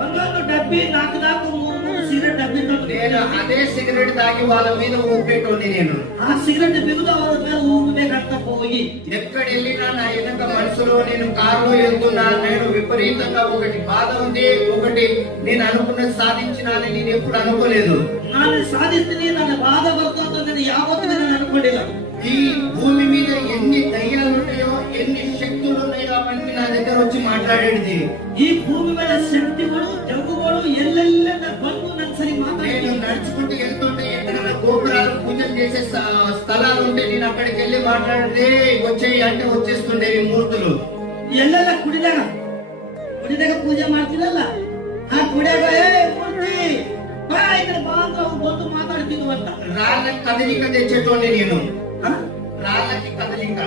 ಒಂದೊಂದು ಡಬ್ಬಿ 4 ಸಿಗರೆಟ್ ಡಬ್ಬಿ. నేను అదే సిగరెట్ తాగి వాళ్ళ మీద ఊపేటోని. నేను ఆ సిగరెట్ బిగుదు వాళ్ళ మీద ఊపేకంత పోయి ఎక్కడ వెళ్ళినా నా వెనక మనసులో నేను కారులో వెళ్తున్నా. నేను విపరీతంగా ఒకటి బాధ ఉంది, ఒకటి నేను అనుకున్నది సాధించినానని నేను ఎప్పుడు అనుకోలేదు. ನಾನು ಸಾಧಿಸ್ತೀನಿ, ನನ್ನ ಬಾಧ ಬರ್ತಂತ ನಾನು ಯಾವತ್ತೂ ನಾನು ಅನ್ಕೊಂಡಿಲ್ಲ. ఈ భూమి మీద ఎన్ని దయ్యాలు ఉన్నాయో, ఎన్ని శక్తులు ఉన్నాయో అవన్నీ నా దగ్గర వచ్చి మాట్లాడేది. ఈ భూమి మీద శక్తిಗಳು జగ్గుಗಳು ಎಲ್ಲೆಲ್ಲ ಬಂದು ನನ್ನ సరి నేను నడుచుకుంటూ వెళ్తుంటే ఎక్కడైనా గోపురాలు పూజలు చేసే స్థలాలు ఉంటే నేను అక్కడికి వెళ్ళి మాట్లాడితే వచ్చేయి అంటే వచ్చేస్తుండేవి మూర్తులు. ಎಲ್ಲೆಲ್ಲ ಕುಡಿದಾಗ ಪೂಜೆ ಮಾಡ್ತೀರಲ್ಲ, ಆ ಕುಡಿಯಾಗ ಮೂರ್ತಿ ಬಾ ఇక్కడ ಬಾ ಅಂತ ಬಂದು ಮಾತಾಡ್ತಿದ್ವು ಅಂತ. రాళ్ళకి కదలిక తెచ్చేటోని నేను. రాళ్ళకి కదలిక,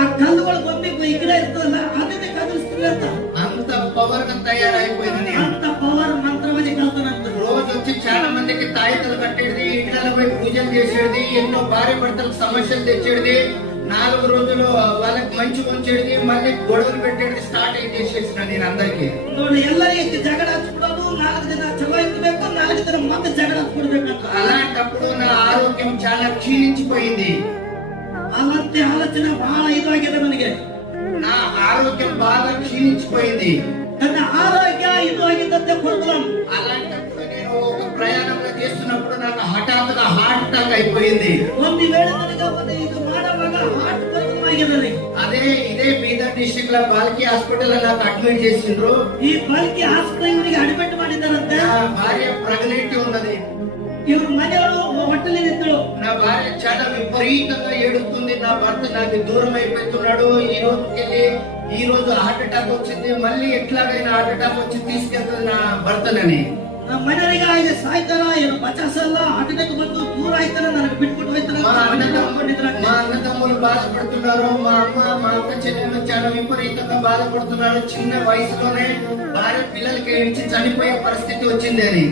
ఆ కళ్ళుಗಳು బొమ్మి ఇక్కడ ఇರ್ತದಲ್ಲ ಅದನ್ನೇ కదిలిస్తుందంట. అంత పవర్ గా తయారైపోయింది. అంత పవర్ మంత్రమని కలుగుతున్నంత. రోజు వచ్చి చాలా మందికి తాయితలు కట్టేది, ఇళ్లలో పోయి పూజలు చేసేది, ఎన్నో భార్య భర్తలకు సమస్యలు తెచ్చేది, 4 రోజులు వాళ్ళకి మంచి ఉంచేది, మళ్ళీ గొడవలు పెట్టేది స్టార్ట్ అయి చేసేసిన నేను అందరికి. ನೋಡಿ ಎಲ್ಲರಿಗೆ ಜಗಳ ಹಚ್ಬಿಡೋದು, 4 ದಿನ ಚಲೋ ಇರ್ಬೇಕು, 4 ದಿನ ಮತ್ತೆ ಜಗಳ ಹಚ್ಬಿಡ್ಬೇಕಂತ. అలాంటప్పుడు నా ఆరోగ్యం చాలా క్షీణించిపోయింది. అలాంటి ఆలోచన బహಳ ఇದಾಗಿದೆ ನನಗೆ. నా ఆరోగ్యం బాగా క్షీణించిపోయింది. ನನ್ನ ಆರೋಗ್ಯ ಇದು ಆಗಿದ್ದಂತೆ ಪ್ರಾಬ್లం. అలాంటప్పుడు నేను ఒక ప్రయాణంలో చేస్తున్నప్పుడు నాకు హఠాత్తుగా హార్ట్ అటాక్ అయిపోయింది. ಒಂದು ವೇಳೆ ನನಗೆ ಒಂದು ಇದು ಮಾಡುವಾಗ ಹಾರ್ಟ್ ಪ್ರಾಬ್ಲಮ್ ಆಗಿದೆ. ఇదే బీదర్ డిస్ట్రిక్ట్ లో బాల్కి హాస్పిటల్ లో నాకు అడ్మిట్ చేసిండ్రు. ఈ బాల్కి హాస్పిటల్ అడ్మిట్ ಮಾಡಿದ್ದಾರಂತೆ. నా భార్య ప్రెగ్నెంట్ ఉన్నది. ಇವರು ಮನೆಯವರು ಹೊಟ್ಟೆಲಿದ್ರು. నా భార్య చాలా విపరీతంగా ఏడుస్తుంది. నా భర్త నాకు దూరం అయిపోతున్నాడు. ఈ రోజు హార్ట్ అటాక్ వచ్చింది. మళ్ళీ ఎట్లాగైనా హార్ట్ అటాక్ వచ్చి తీసుకెళ్తుంది నా భర్తనని. ನಮ್ಮ ಮನೆಯವರಿಗೆ ಆಗ ಸಾಯ್ತಾರ, ಏನು ಬಚಾಸಲ್ಲ, హార్ట్ అటాక్ ಬಂದು ದೂರ ಆಯ್ತಾರ, ನನಗೆ ಬಿಟ್ಬಿಟ್ಟು ಹೋಯ್ತಾರ. మా అన్నదమ్ములు బాధపడుతున్నారు. మా అమ్మ మా అక్క చెల్లెలు చాలా విపరీతంగా బాధపడుతున్నారు. చిన్న వయసులోనే భార్య పిల్లలకి ఇచ్చి చనిపోయే పరిస్థితి వచ్చింది. అని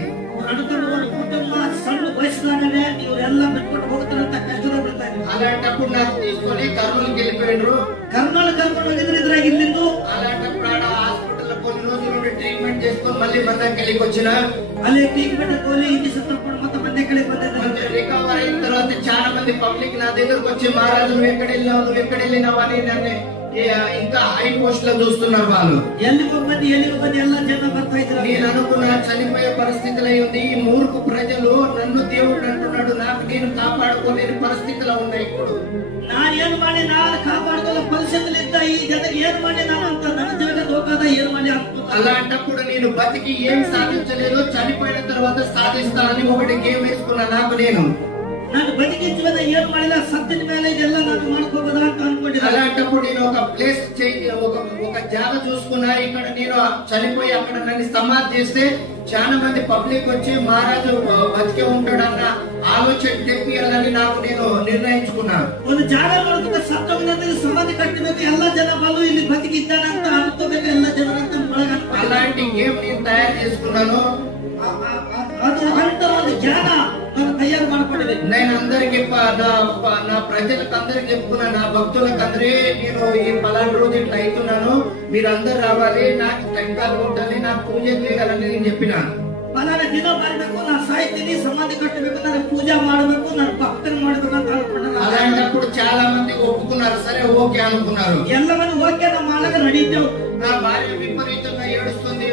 ಅಣ್ಣತಮ್ಮಗಳು ಕುಟುಂಬ ಸಣ್ಣ ವಯಸ್ಸಿನಾಗಲೇ ಇವರೆಲ್ಲ ಬಿಟ್ಬಿಟ್ಟು ಹೋಗ್ತಾರಂತ ಕಷ್ಟದ ಬರ್ತಾರೆ. అలాంటప్పుడు నాకు తీసుకొని కర్నూలుకి వెళ్ళిపోయిండ్రు. కర్నూలు కర్నూలు ಹೋಗಿದ್ರೆ ಇದ್ರಾಗ ಇಲ್ಲಿಂದು. అలాంటప్పుడు ఆడ హాస్పిటల్ లో కొన్ని రోజులు ట్రీట్మెంట్ చేసుకొని మళ్ళీ మన దగ్గరికి వచ్చిన. ಅಲ್ಲಿ ಟ್ರೀಟ್ಮೆಂಟ್ ಕೋಲಿ ಇಂಜೆಕ್ಷನ್ ತಗೊಂಡು ಮತ್ತೆ ಮನೆ ಕಡೆ ಬಂದಿದ್ದೆ. రికవర్ అయిన తర్వాత చాలా మంది పబ్లిక్ నా దగ్గరకు వచ్చి మహారాజు నువ్వు ఎక్కడ వెళ్ళినావు అని నన్ను ఇంకా హై పోస్ట్ లో చూస్తున్నారు. వాళ్ళు ఎಲ್ಲಿಗೂ ಬಂದು ಎಲ್ಲ ಜನ ಬರ್ತಾ ಇದ್ರು. నేను అనుకున్నా చనిపోయే పరిస్థితులు ఉంది. ఈ మూర్ఖు ప్రజలు నన్ను దేవుడు అంటున్నాడు, నాకు నేను కాపాడుకోలేని పరిస్థితిలో ఉన్నాయి. ఇప్పుడు ನಾನೇನು ಮಾಡಿ ನಾನು ಕಾಪಾಡ್ಕೊಳ್ಳೋ ಪರಿಸ್ಥಿತಿಲಿದ್ದ ಈ ಜನಕ್ಕೆ ಏನ್ ಮಾಡಿ ನಾನು ಅಂತ ನನ್ನ ಜೀವನ ಹೋಗದ ಏನು ಮಾಡಿ ಅಂತ. అలాంటప్పుడు నేను బతికి ఏం సాధించలేదు, చనిపోయిన తర్వాత సాధిస్తానని ఒకటి గేమ్ వేసుకున్నా. ನಾನು ಬದುಕಿನ ಜೀವನ ಏನು ಮಾಡಿಲ್ಲ, ಸತ್ತಿನ ಮೇಲೆ ಇದೆಲ್ಲ ನಾನು ಮಾಡ್ಕೋಬೋದಾ ಅಂತ ಅನ್ಕೊಂಡಿದ್ದೆ. అలాంటప్పుడు నేను ఒక ప్లేస్ ఒక జాగ చూసుకున్నా. ఇక్కడ నేను చనిపోయి అక్కడ నన్ను సమాధి చేస్తే చాలా మంది పబ్లిక్ వచ్చి మహారాజు బతికే ఉంటాడన్న ఆలోచన తెప్పియాలని నాకు నేను నిర్ణయించుకున్నా. ಒಂದು ಜಾಗ ನೋಡಿದ್ರೆ ಸತ್ತವನಲ್ಲಿ ಸಮಾಧಿ ಕಟ್ಟಬೇಕು, ಎಲ್ಲ ಜನ ಬಂದು ಇಲ್ಲಿ ಬದುಕಿದ್ದಾನಂತ ಅನ್ಕೋಬೇಕು, ಎಲ್ಲ ಜನರಂತ అలాంటి గేమ్ నేను తయారు చేసుకున్నాను. ಅದು ಅಂತ ಒಂದು ಜ್ಞಾನ ನಾನು తయారు ಮಾಡ್ಕೊಂಡಿದ್ದೆ. నేను అందరికి నా ప్రజలకు అందరికి చెప్పుకున్నా, నా భక్తులకు అందరే నేను ఈ పలానా రోజు ఇట్లా అవుతున్నాను, మీరందరూ రావాలి, నాకు టెంకాలు ఉండాలి, నాకు పూజ చేయాలని నేను చెప్పిన. ಪಲಾನ ದಿನ ಮಾಡಬೇಕು, ನಾನು ಸಾಯ್ತೀನಿ, ಸಮಾಧಿ ಕಟ್ಟಬೇಕು, ನಾನು ಪೂಜೆ ಮಾಡಬೇಕು, ನಾನು ಭಕ್ತನ ಮಾಡಬೇಕು ಅಂತ ಅನ್ಕೊಂಡ. అలాంటప్పుడు చాలా మంది ఒప్పుకున్నారు, సరే ఓకే అనుకున్నారు. ಎಲ್ಲವನ್ನು ಓಕೆ ನಾವು ಮಾಡಕ ನಡೀತೇವೆ. నా భార్య విపరీతంగా ఏడుస్తుంది.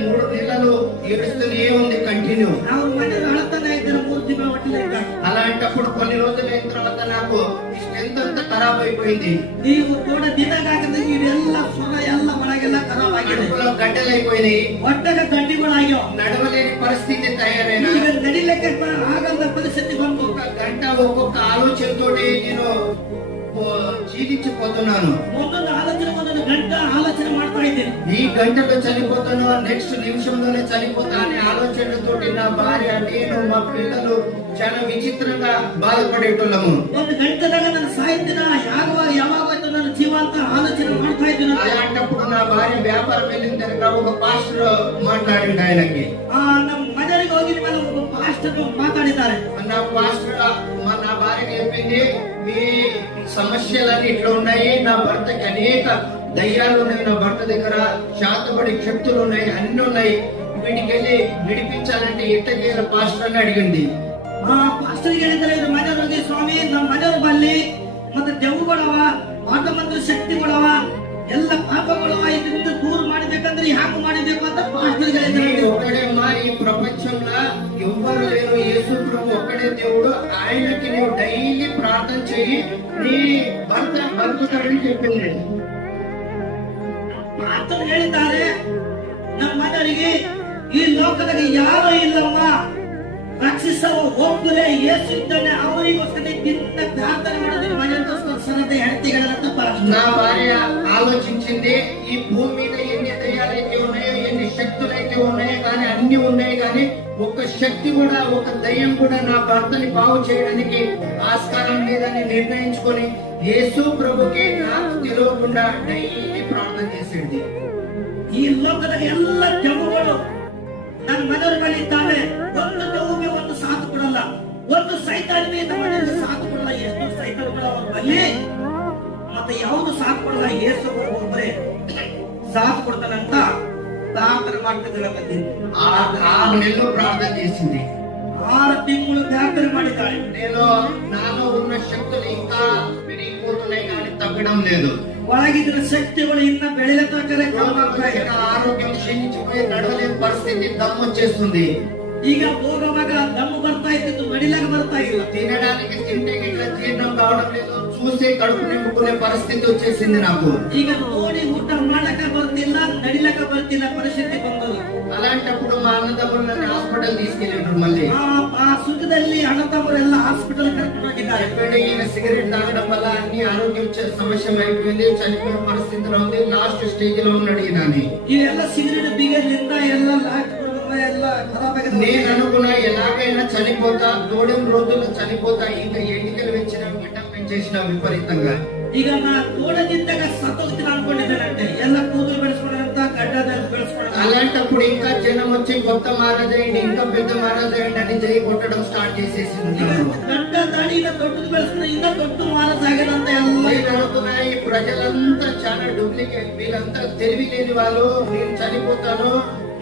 3 నెలలు ఏడుస్తూనే ఉంది కంటిన్యూ. ನಾವು ಮನೆ ಅಳತಾನೆ ಇದ್ದಾರೆ 3 ತಿಂಗಳ ಹೊಟ್ಟೆಲಿ. అలాంటప్పుడు కొన్ని రోజులు అయిన తర్వాత నాకు ఖరాబ్ అయిపోయింది. ನೀವು ಕೂಡ ದಿನಗಾಗದೆ ಇವೆಲ್ಲ ಸ್ವರ ಎಲ್ಲ ಒಳಗೆಲ್ಲ ಖರಾಬ್ ಆಗಿದೆ. కడుపులో గడ్డలైపోయినాయి. ಹೊಟ್ಟೆಗೆ ಗಡ್ಡಿಗಳಾಗ್ಯಾವ. నడవలేని పరిస్థితి తయారైన. ಈಗ ನಡಿಲಿಕ್ಕೆ ಆಗದ ಪರಿಸ್ಥಿತಿ ಬಂತು. ఒక గంట ఒక్కొక్క ఆలోచనతోటి నేను జీవించిపోతున్నాను. ಒಂದೊಂದು ಆಲೋಚನೆ ಒಂದೊಂದು ಗಂಟೆ ಆಲೋಚನೆ ಮಾಡ್ತಾ ಇದ್ದೇನೆ. ఈ గంటలో చనిపోతాను, నెక్స్ట్ నిమిషంలోనే చనిపోతా అనే ఆలోచనతోటి నా భార్య, నేను, మా పిల్లలు చాలా విచిత్రంగా బాధపడేటోళ్ళము. ಒಂದು ಗಂಟೆದಾಗ ನಾನು ಸಾಯ್ತೀನ, ಯಾವಾಗ ನನ್ನ ಜೀವ ಅಂತ ಆಲೋಚನೆ ಮಾಡ್ತಾ ಇದ್ದೀನಿ. అలాంటప్పుడు నా భార్య వ్యాపారం వెళ్ళిన దగ్గర ఒక పాస్టర్ మాట్లాడిండు ఆయనకి. ನಮ್ಮ ಮನೆಗೆ ಹೋಗಿದ ಮೇಲೆ ಒಬ್ಬ ಪಾಸ್ಟರ್ ಮಾತಾಡಿದ್ದಾರೆ. నా పాస్టర్ నా భార్యకి చెప్పింది, మీ సమస్యలన్నీ ఇట్లా ఉన్నాయి, నా భర్తకి అనేక దయ్యాలు ఉన్నాయి, నా భర్త దగ్గర శాతపడి శక్తులు ఉన్నాయి, అన్ని ఉన్నాయి, వీటికి వెళ్ళి విడిపించాలంటే ఎట్ట చేయాలి పాస్టర్ అని అడిగింది. ಪಾಸ್ಟರ್ ಹೇಳಿದ್ರೆ ಇದು ಮನೆಯವ್ರಿಗೆ, ಸ್ವಾಮಿ ನಮ್ಮ ಮನೆಯವ್ರ ಬಲ್ಲಿ ಮತ್ತೆ ದೆವ್ವಗಳವ, ಆಟಮಂತ್ರ ಶಕ್ತಿಗಳವ, ಎಲ್ಲ ಪಾಪಗಳವ, ಇದರಿಂದ ದೂರ ಮಾಡಬೇಕಂದ್ರೆ ಹ್ಯಾಕು ಮಾಡಬೇಕು ಅಂತ ಪಾಸ್ಟರ್ ಹೇಳಿದ್ರೆ. ఒకడేమ్మా ఈ ప్రపంచంలో ఎవ్వరు లేరు, యేసు ప్రభు ఒక్కడే దేవుడు, ఆయనకి నువ్వు డైలీ ప్రార్థన చేయి, నీ భర్త బతుకుతాడని చెప్పింది. ಪಾಸ್ಟರ್ ಹೇಳಿದ್ದಾರೆ, ನಮ್ಮ ಮನೆಯವರಿಗೆ ಈ ಲೋಕದಲ್ಲಿ ಯಾರು ಇಲ್ಲಮ್ಮ, ರಕ್ಷಿಸುವ ಒಬ್ಬರೇ ಯೇಸು ಇದ್ದಾನೆ, ಅವರಿಗೋಸ್ಕರ ದಿನ ಪ್ರಾರ್ಥನೆ ಮಾಡೋದು ಮನೆಗೋಸ್ಕರ ಸನ್ನದ ಹೆಂಡತಿಗಳಂತ నా భార్య ఆలోచించింది, ఈ భూమి మీద ఎన్ని దయ్యాలైతే ఉన్నాయో, ఎన్ని శక్తులైతే ఉన్నాయో, కానీ అన్ని ఉన్నాయి, కానీ ఒక శక్తి కూడా, ఒక దయ్యం కూడా నా భర్తని బాగు చేయడానికి ఆస్కారం లేదని నిర్ణయించుకొని యేసు ప్రభుకి నాకు తెలియకుండా డైలీ ప్రార్థన చేసేది. ಈ ಲೋಕದಾಗ ಎಲ್ಲ ದೆವ್ವಗಳು ನನ್ನ ಮನೆಯವರ ಮೇಲೆ ಇದ್ದಾವೆ. ಒಂದು ದೆವ್ವಕ್ಕೆ ಒಂದು ಸಾಥ್ ಕೊಡಲ್ಲ, ಒಂದು ಸೈತಾನ್ಗೆ ನಮ್ಮ ಮನೆಯಲ್ಲಿ ಸಾಥ್ ಕೊಡಲ್ಲ. ಎಷ್ಟು ಸೈತಾನ್ಗಳು ಅವ್ರ ಬಲ್ಲಿ, ಮತ್ತೆ ಯಾವುದು ಸಾಥ್ ಕೊಡಲ್ಲ, ಯೇಸು ಒಬ್ಬರೇ ಸಾಥ್ ಕೊಡ್ತಾನಂತ ಪ್ರಾರ್ಥನೆ ಮಾಡ್ತಿದ್ದಾರೆ. ಬಂದಿದ್ದು 6 నెలలు ప్రార్థన చేసింది. 6 ತಿಂಗಳು ಪ್ರಾರ್ಥನೆ ಮಾಡಿದ್ದಾಳೆ. నేను నాలో ఉన్న శక్తులు ఇంకా పెరిగిపోతున్నాయి కానీ తగ్గడం లేదు. ಒಳಗಿದ್ರ ಶಕ್ತಿಗಳು ಇನ್ನ ಬೆಳೆಯಬೇಕಾದ್ರೆ ఆరోగ్యం క్షీణించిపోయి నడవలేని పరిస్థితి, దమ్ము వచ్చేస్తుంది. ಈಗ ಹೋಗುವಾಗ ದಮ್ಮು ಬರ್ತಾ ಇತ್ತು, ನಡಿಲಾಗ ಬರ್ತಾ ಇಲ್ಲ. తినడానికి తింటే ఇట్లా జీర్ణం కావడం లేదు, చూసే కడుపు నింపుకునే పరిస్థితి వచ్చేసింది నాకు. ಈಗ ನೋಡಿ ಊಟ ಮಾಡಕ ಬರ್ತಿಲ್ಲ, ನಡಿಲಕ ಬರ್ತಿಲ್ಲ ಪರಿಸ್ಥಿತಿ ಬಂದದ್ದು. అలాంటప్పుడు మా అన్నదమ్ములు నన్ను హాస్పిటల్ తీసుకెళ్ళారు. మళ్ళీ ಆ ಸುಖದಲ್ಲಿ ಅಣ್ಣ ತಮ್ಮರೆಲ್ಲ ಹಾಸ್ಪಿಟಲ್ ಕರ್ಕೊಂಡು ಹೋಗಿದ್ದಾರೆ. ఎప్పుడైతే ఈయన సిగరెట్ తాగడం వల్ల అన్ని ఆరోగ్యం సమస్య అయిపోయింది, చనిపోయిన పరిస్థితిలో ఉంది, లాస్ట్ స్టేజ్ లో ఉన్నాడు ఈయన. ಇವೆಲ್ಲ ಸಿಗರೇಟ್ ಬಿಗರ್ಲಿಂದ ಎಲ್ಲ ಎಲ್ಲ ಖರಾಬ್ ಆಗಿದೆ. నేను అనుకున్నా ఎలాగైనా చనిపోతా, తోడేం రోజుల్లో చనిపోతా, ఇంకా ఎన్నికలు వచ్చిన గిడ్డం పెంచేసిన విపరీతంగా. ಈಗ ನಾ ತೋಡದಿದ್ದಾಗ ಸತ್ತೋಗ್ತೀನಿ ಅನ್ಕೊಂಡಿದ್ದೇನೆ. ಎಲ್ಲ ಕೂದಲು ಬೆಳೆಸ್ಕೊಂಡಂತ ಗಡ್ಡದಲ್ಲಿ ಬೆಳೆಸ್ಕೊಂಡ. అలాంటప్పుడు ఇంకా జనం వచ్చి కొత్త మారదేయండి, ఇంకా పెద్ద మారదేయండి అని జై కొట్టడం స్టార్ట్ చేసేసింది. గడ్డ దాడిగా దొడ్డు ಬೆಳೆಸ್ಕೊಂಡ ఇంకా దొడ్డు మారసాగదంత ಎಲ್ಲ. నేను అనుకున్నా ఈ ప్రజలంతా చాలా డూప్లికేట్, వీళ్ళంతా తెలివి లేని వాళ్ళు, నేను చనిపోతాను,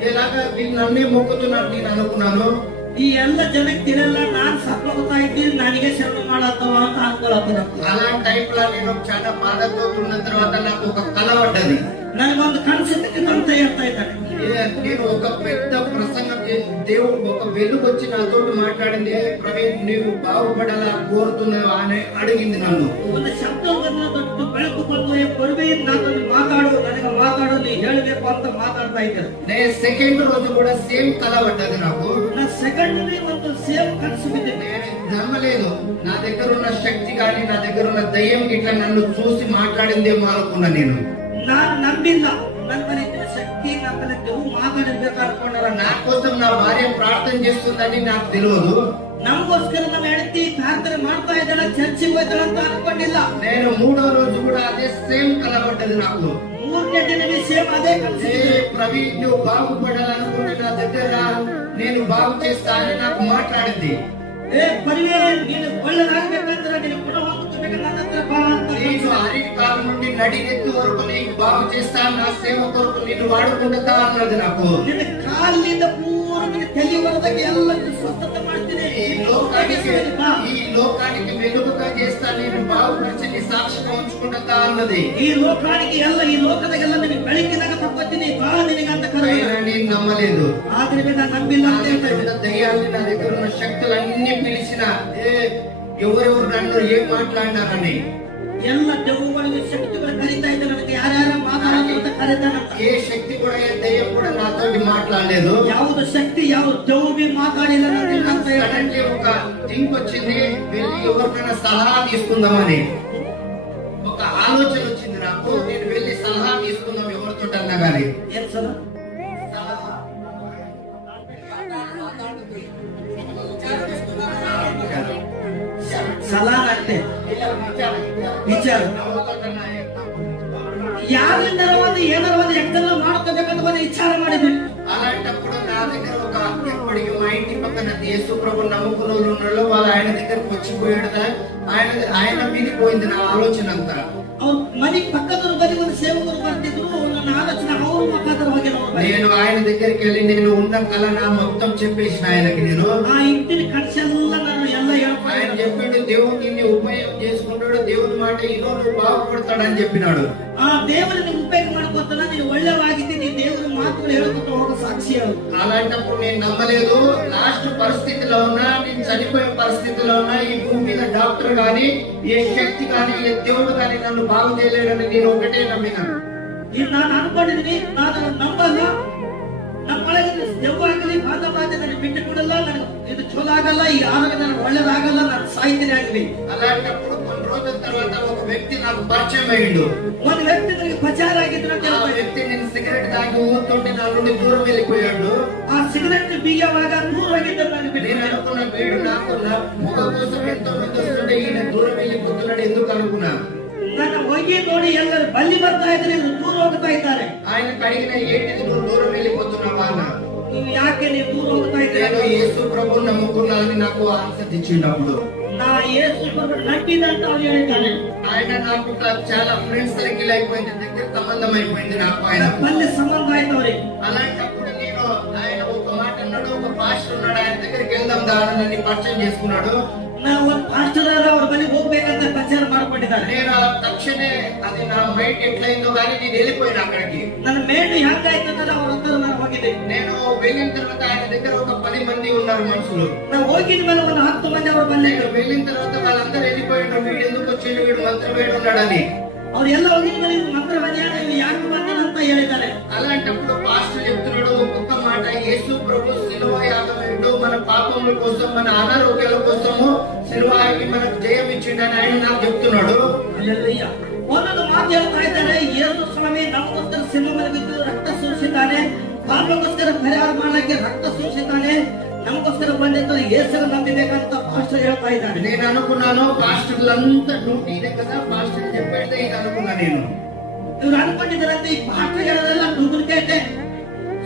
ఎలాగా వీళ్ళు నన్నే మొక్కుతున్నారు నేను అనుకున్నాను. ಈ ಎಲ್ಲ ಜನಕ್ಕೆ ತಿಳಿಯಲ್ಲ, ನಾನ್ ಸತ್ತೋಗ್ತಾ ಇದ್ದೀನಿ, ನನಗೆ ಶರಣ ಮಾಡತ್ತವ ಅಂತ ಅನ್ಕೊಳತ್ತ. అలాంటి టైప్ లో నేను చాలా బాధతో ఉన్న తర్వాత నాకు ఒక కల పడ్డది. ನನಗೊಂದು ಕನಸಿದ್ದಕ್ಕೆ ಅಂತ ಹೇಳ್ತಾ ಇದ್ದಾನೆ. నేను ఒక పెద్ద ప్రసంగం దేవుడు ఒక వెలుగు వచ్చి నాతో మాట్లాడింది, ప్రవీణ్ నీవు బాగుపడాలా కోరుతున్నావా అని అడిగింది నన్ను. ಒಂದು ಶಬ್ದವನ್ನು ದೊಡ್ಡ ಬೆಳಕು ಬಂದು ಕೊರವೆಯಿಂದ ನಾನು ಮಾತಾಡು, ನನಗೆ ಮಾತಾಡು, ನೀ ಹೇಳಬೇಕು ಅಂತ ಮಾತಾಡ್ತಾ ಇದ್ದಾರೆ. నేను సెకండ్ రోజు కూడా సేమ్ కల పడ్డది నాకు. నా సెకండ్ ಒಂದು ಸೇಮ್ ಕನಸು ಬಿದ್ದಿದೆ. నేను నమ్మలేదు, నా దగ్గర ఉన్న శక్తి కానీ నా దగ్గర ఉన్న దయ్యం ఇట్లా నన్ను చూసి మాట్లాడిందేమో అనుకున్నా. నేను ನಾನು ನಂಬಿಲ್ಲ, ನನ್ನ ಮನೆ శక్తి నా తన దేవుడు మాట్లాడಬೇಕು ಅನ್ಕೊಂಡಾರ. నా కోసం నా భార్య ప్రార్థన చేస్తుందని నాకు తెలియదు. ನಮಗೋಸ್ಕರ ನಮ್ಮ ಹೆಂಡತಿ ಪ್ರಾರ್ಥನೆ ಮಾಡ್ತಾ ಇದ್ದಾಳ, ಚರ್ಚಿಗೆ ಹೋಯ್ತಾಳ ಅಂತ ಅನ್ಕೊಂಡಿಲ್ಲ. నేను 3వ రోజు కూడా అదే సేమ్ కల పడ్డది నాకు. 3ನೇ ದಿನ ಸೇಮ್ ಅದೇ ಕನಸು. ప్రవీణ్ నువ్వు బాగుపడాలనుకుంటే నా దగ్గర నేను బాగు చేస్తా అని నాకు మాట్లాడింది. పరివే ನೀನು ಒಳ್ಳೆದಾಗಬೇಕಂದ್ರೆ ನೀನು ಗುಣ ಹೊಂದಬೇಕು, ನನ್ನ ಹತ್ರ ಬಾ ಅಂತ. నేను అరికాల నుండి నడినెత్తి వరకు నీకు బాగు చేస్తాను, నా సేవ కొరకు నిన్ను వాడుకుంటా అన్నది నాకు. ನಿನ್ನ ಕಾಲಿನಿಂದ ಪೂರ್ಣ ತಲೆವರೆಗೆ ಎಲ್ಲ ಸ್ವಸ್ಥತೆ ಮಾಡ್ತೀನಿ. ఈ లోకానికి వెలుగుగా చేస్తా, నేను బాగుపరిచి నీ సాక్షిగా ఉంచుకుంటా అన్నది. ఈ లోకానికి ಎಲ್ಲ ಈ ಲೋಕದಾಗೆಲ್ಲ ನಿನಗೆ ಬೆಳಕಿನಾಗ ತಕ್ಕೊತೀನಿ, ಬಾ ನಿನಗೆ ಅಂತ ಕರೆದ. నేను నమ్మలేదు, ಆದ್ರೆ ನಾನು ನಂಬಿಲ್ಲ ಅಂತ ಹೇಳ್ತಾ ಇದ್ದೆ. దయ్యాన్ని నా దగ్గర ఉన్న శక్తులన్నీ పిలిచిన ఎవరెవరు నన్ను ఏం మాట్లాడినారని. ಎಲ್ಲ ದೆವ್ವಗಳಿಗೆ ಶಕ್ತಿಗಳು ಕರೀತಾ ಇದ್ದಾರೆ, ನನಗೆ ಯಾರ್ಯಾರ ಮಾತಾಡೋದು ಕರೀತಾರಂತ. ఏ శక్తి కూడా ఏ దెయ్యం కూడా నాతోటి మాట్లాడలేదు. ಯಾವುದು శక్తి ಯಾವುದು దెవ్వు మాట్లాడిಲ್ಲ ಅಂತ సడన్లీ ఒక థింక్ వచ్చింది, వెళ్ళి ఎవరికైనా సలహా తీసుకుందామని ఒక ఆలోచన వచ్చింది నాకు. నేను వెళ్ళి సలహా తీసుకుందాం ఎవరితో అన్నా కానీ. ఏం సలహా? సలహా అంటే విచారం. ಯಾವ್ದರ ಒಂದು ಏನಾರ ಒಂದು ಎಕ್ಕೆಲ್ಲ ಮಾಡ್ಕೋಬೇಕಂತ ಒಂದು ವಿಚಾರ ಮಾಡಿದ್ವಿ. అలాంటప్పుడు నా దగ్గర ఒక ఎప్పటికీ మా ఇంటి పక్కన యేసు ప్రభు నమ్ముకున్న వాళ్ళు ఉన్నాడు, వాళ్ళు ఆయన దగ్గరకు వచ్చిపోయాడు. ఆయన మీద పోయింది నా ఆలోచన అంతా. ಅವ್ರ ಮನೆ ಪಕ್ಕದವ್ರ ಬದಿ ಒಂದು ಸೇವಕರು ಬರ್ತಿದ್ರು, ನನ್ನ ಆಲೋಚನೆ ಅವ್ರ ಮುಖಾಂತರ ಹೋಗಿ నేను ఆయన దగ్గరికి వెళ్ళి నేను ఉన్న కళ నా మొత్తం చెప్పేసిన ఆయనకి. నేను ఆ ఇంటిని కడిచెల్ల నన్ను ಎಲ್ಲ ఆయన చెప్పాడు, దేవుడు నిన్ను ఉపయోగం చేసుకుంటాడు, దేవుని మాట ఈలో నువ్వు బాగుపడతాడని చెప్పినాడు. ఆ దేవుని ఉపయోగం ಮಾಡ್ಕೊತಾನ, ನೀನು ಒಳ್ಳೆವಾಗಿದ್ದೀನಿ, దేవుని మాటలు ಹೇಳ್ಕೊತ ಹೋಗೋ సాక్షి. అలాంటప్పుడు నేను నమ్మలేదు. లాస్ట్ పరిస్థితిలో ఉన్నా, నేను చనిపోయే పరిస్థితిలో ఉన్నా, ఈ భూమి మీద డాక్టర్ గాని ఏ శక్తి గాని ఏ దేవుడు గాని నన్ను బాగు చేయలేడని నేను ఒకటే నమ్మినాను. ನಾನು ಅನ್ಕೊಂಡಿದ್ದೀನಿ, ನಾನು ನಂಬಲ್ಲ. ನಮ್ಮೊಳಗೆ ದೆವ್ವಾಗಲಿ ಬಾಧವಾದ ನನಗೆ ಬಿಟ್ಟು ಕೊಡಲ್ಲ, ನನಗೆ ಇದು ಚಲೋ ಆಗಲ್ಲ, ಈ ಆರೋಗ್ಯ ನನಗೆ ಒಳ್ಳೇದಾಗಲ್ಲ, ನಾನು ಸಾಯ್ತೀನಿ ಆಗಲಿ. అలాంటప్పుడు కొన్ని రోజుల తర్వాత ఒక వ్యక్తి నాకు పరిచయం అయ్యిండు. ಒಂದು ವ್ಯಕ್ತಿ ನನಗೆ ಪ್ರಚಾರ ಆಗಿದ್ರು ಅಂತ ఆ వ్యక్తి నేను సిగరెట్ తాగి ఊరుతుంటే నా నుండి దూరం వెళ్ళిపోయాడు. ఆ సిగరెట్ బీగವಾಗ దూరం ಆಗಿದ್ದ ನನಗೆ నేను అనుకున్న వీడు నాకు నా ముఖ కోసం ఎంతో మంది వస్తుంటే ఈయన దూరం వెళ్ళిపోతున్నాడు ఎందుకు అనుకున్నా. ನನ್ನ ಹೋಗಿ ನೋಡಿ ಎಲ್ಲರೂ ಬಲ್ಲಿ ಬರ್ತಾ ಇದ್ರೆ ಇವ್ರು ದೂರ ಹೋಗ್ತಾ ಇದ್ದಾರೆ. ఆయన కడిగిన ఏంటిది నువ్వు దూరం వెళ్ళిపోతున్నావా అన్న. ನೀವು యాಕೆ ನೀವು దూರ ಹೋಗ್ತಾ ಇದ್ದೀರಾ? నేను యేసు ప్రభు నమ్ముకున్నానని నాకు ఆన్సర్ ఇచ్చిండప్పుడు. నా యేసు ప్రభు నమ్మిదంట అని ಹೇಳಿದ್ದಾನೆ. ఆయన నాకు చాలా ఫ్రెండ్స్ సర్కిల్ అయిపోయింది, దగ్గర సంబంధం అయిపోయింది నాకు ఆయన. మళ్ళీ సంబంధం అయినవరే. అలాంటప్పుడు నేను ఆయన ఒక మాట అన్నాడు, ఒక పాస్టర్ ఉన్నాడు, ఆయన దగ్గరికి వెళ్దాం దాని పరిచయం చేసుకున్నాడు. ಒಂದು ಪಾಸ್ಟರ್ ಅವ್ರ ಬಳಿ ಹೋಗ್ಬೇಕಂತ ಪ್ರಚಾರ ಮಾಡ್ಕೊಂಡಿದ್ದಾರೆ. నేను తక్షణే అది నా మైండ్ ఎట్లయిందో కానీ నేను వెళ్ళిపోయినా అక్కడికి. ನನ್ನ ಮೇಡ್ ಹೆಂಗಾಯ್ತು ಅಂದ್ರೆ ಅವ್ರಂదరూ ನಾನು ಹೋಗಿದ್ದೆ. నేను వెళ్ళిన తర్వాత ఆయన దగ్గర ఒక 10 మంది ఉన్నారు మనుషులు. ನಾವು ಹೋಗಿದ ಮೇಲೆ ಒಂದು 10 మంది ಅವ್ರ ಬಂದೆ. నేను వెళ్ళిన తర్వాత వాళ్ళందరూ వెళ్ళిపోయినారు, వీడు ఎందుకు వచ్చిండు, వీడు మంత్రం వేడు ఉన్నాడని. ಅವ್ರು ಎಲ್ಲ ಹೋಗಿದ ಮೇಲೆ ಮಂತ್ರ ಮನೆಯಾಗ ಯಾಕೆ ಬಂದನಂತ ಹೇಳಿದ್ದಾರೆ. అలాంటప్పుడు పాస్టర్ చెప్తున్నాడు ఒక్కొక్క మాట, యేసు ప్రభు సిలువ యాగమైండు, మన పాపముల కోసం మన అనారోగ్యాల కోసము సిలువకి మనకు జయం ఇచ్చిండని ఆయన నాకు చెప్తున్నాడు. హల్లెలూయా. ಒಂದೊಂದು ಮಾತು ಹೇಳ್ತಾ ಇದ್ದಾರೆ, ಯೇಸು ಸ್ವಾಮಿ ನಮಗೋಸ್ಕರ ಸಿಲುಬೆ ಮೇಲೆ ಬಿದ್ದು ರಕ್ತ ಸುರಿಸಿದ್ದಾನೆ, ಪಾಪಗೋಸ್ಕರ ಪರಿಹಾರ ಮಾಡಲಿಕ್ಕೆ ರಕ್ತ ಸುರಿಸಿದ್ದಾನೆ, ನಮಗೋಸ್ಕರ ಬಂದಿದ್ದು ಯೇಸುವನ್ನು ನಂಬಬೇಕಂತ ಪಾಸ್ಟರ್ ಹೇಳ್ತಾ ಇದ್ದಾರೆ. నేను అనుకున్నాను పాస్టర్లంతా డ్యూటీ ఇదే కదా, పాస్టర్ చెప్పేది ఇది అనుకున్నా నేను. ಇವ್ರು ಅನ್ಕೊಂಡಿದ್ದಾರಂತೆ ಈ ಪಾಸ್ಟರ್ ಹೇಳೋದೆಲ್ಲ ಡೂಪ್ಲಿಕೇಟ್,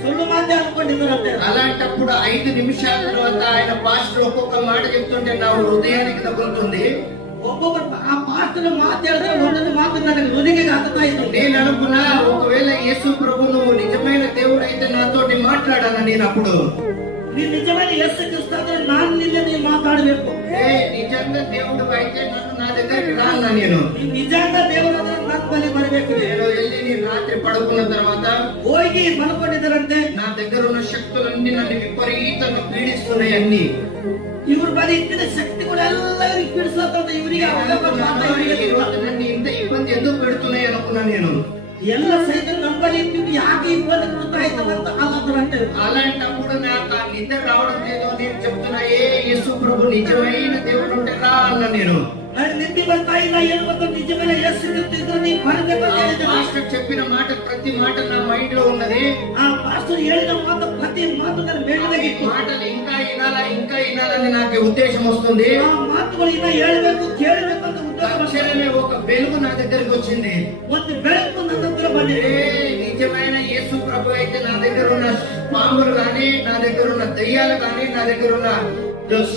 ಸುಳ್ಳು ಮಾತೆ ಅನ್ಕೊಂಡಿದ್ದಾರಂತೆ. అలాంటప్పుడు 5 నిమిషాల తర్వాత ఆయన పాస్టర్ ఒక్కొక్క మాట చెప్తుంటే నా హృదయానికి తగులుతుంది. ఒక్కొక్కరు ఆ పాస్టర్ మాట్లాడితే ಒಂದೊಂದು ಮಾತು ನನಗೆ ಹೃದಯಕ್ಕೆ ಹತ್ತುತ್ತಾ ಇತ್ತು. నేను అనుకున్నా ఒకవేళ యేసు ప్రభు నువ్వు నిజమైన దేవుడు అయితే నాతోటి మాట్లాడాలని. నేను అప్పుడు ನೀನು ನಿಜವಾಗಿ ಯೇಸು ಕ್ರಿಸ್ತ ಅಂದ್ರೆ ನಾನು ನಿನ್ನೆ ನೀವು ಮಾತಾಡಬೇಕು. నిజంగా దేవుడు అయితే నన్ను నా దగ్గరికి రా అన్నా. నేను ನೀನು ನಿಜಂగా ದೇವರು ಅಂದ್ರೆ ನನ್ನ ಬಳಿ ಬರಬೇಕು. నేను వెళ్ళి నేను రాత్రి పడుకున్న తర్వాత ಹೋಗಿ ಮಲ್ಕೊಂಡಿದ್ದಾರಂತೆ. నా దగ్గర ఉన్న శక్తులన్నీ నన్ను విపరీతంగా పీడిస్తున్నాయి అన్ని. ಇವ್ರ ಬಳಿ ಇದ್ದ ಶಕ್ತಿಗಳೆಲ್ಲ ಪೀಡಿಸ್ಲತ್ತಂತ ಇವರಿಗೆ. నన్ను ఇంత ఇబ్బంది ఎందుకు పెడుతున్నాయి అనుకున్నా నేను. ಎಲ್ಲ ಸಹಿತ ನಂಬಲ್ಲಿ ಇದ್ದು ಯಾಕೆ ಇಬ್ಬರು ಗೊತ್ತಾಯ್ತದಂತ ಆಲೋಚನೆ. అలాంటప్పుడు నాకు ఆ నిద్ర రావడం లేదో. నేను చెప్తున్నా యేసు ప్రభు నిజమైన దేవుడు ఉంటే రా అన్న. నేను నాకు నిద్ర ಬರ್ತಾ ಇಲ್ಲ, ಏನು ಗೊತ್ತ, నిజమైన యేసు క్రీస్తు నీ ಬರಬೇಕು ಅಂತ ಹೇಳಿದ పాస్టర్ చెప్పిన మాట ప్రతి మాట నా మైండ్ లో ఉన్నది. ಆ ಪಾಸ್ಟರ್ ಹೇಳಿದ ಮಾತು ಪ್ರತಿ ಮಾತು ನನ್ನ ಮೇಲಿನಾಗಿತ್ತು. మాటలు ఇంకా వినాలని నాకు ఉద్దేశం వస్తుంది. ಆ ಮಾತುಗಳು ಇನ್ನ ಹೇಳಬೇಕು, ಕೇಳಬೇಕು ಅಂತ తక్షణమే ఒక వెలుగు నా దగ్గరికి వచ్చింది. ಒಂದು ಬೆಳಕು ನನ್ನ ಹತ್ರ ಬಂದಿದೆ. నిజమైన యేసు ప్రభు అయితే నా దగ్గర ఉన్న పాములు గాని, నా దగ్గర ఉన్న దయ్యాలు గాని, నా దగ్గర ఉన్న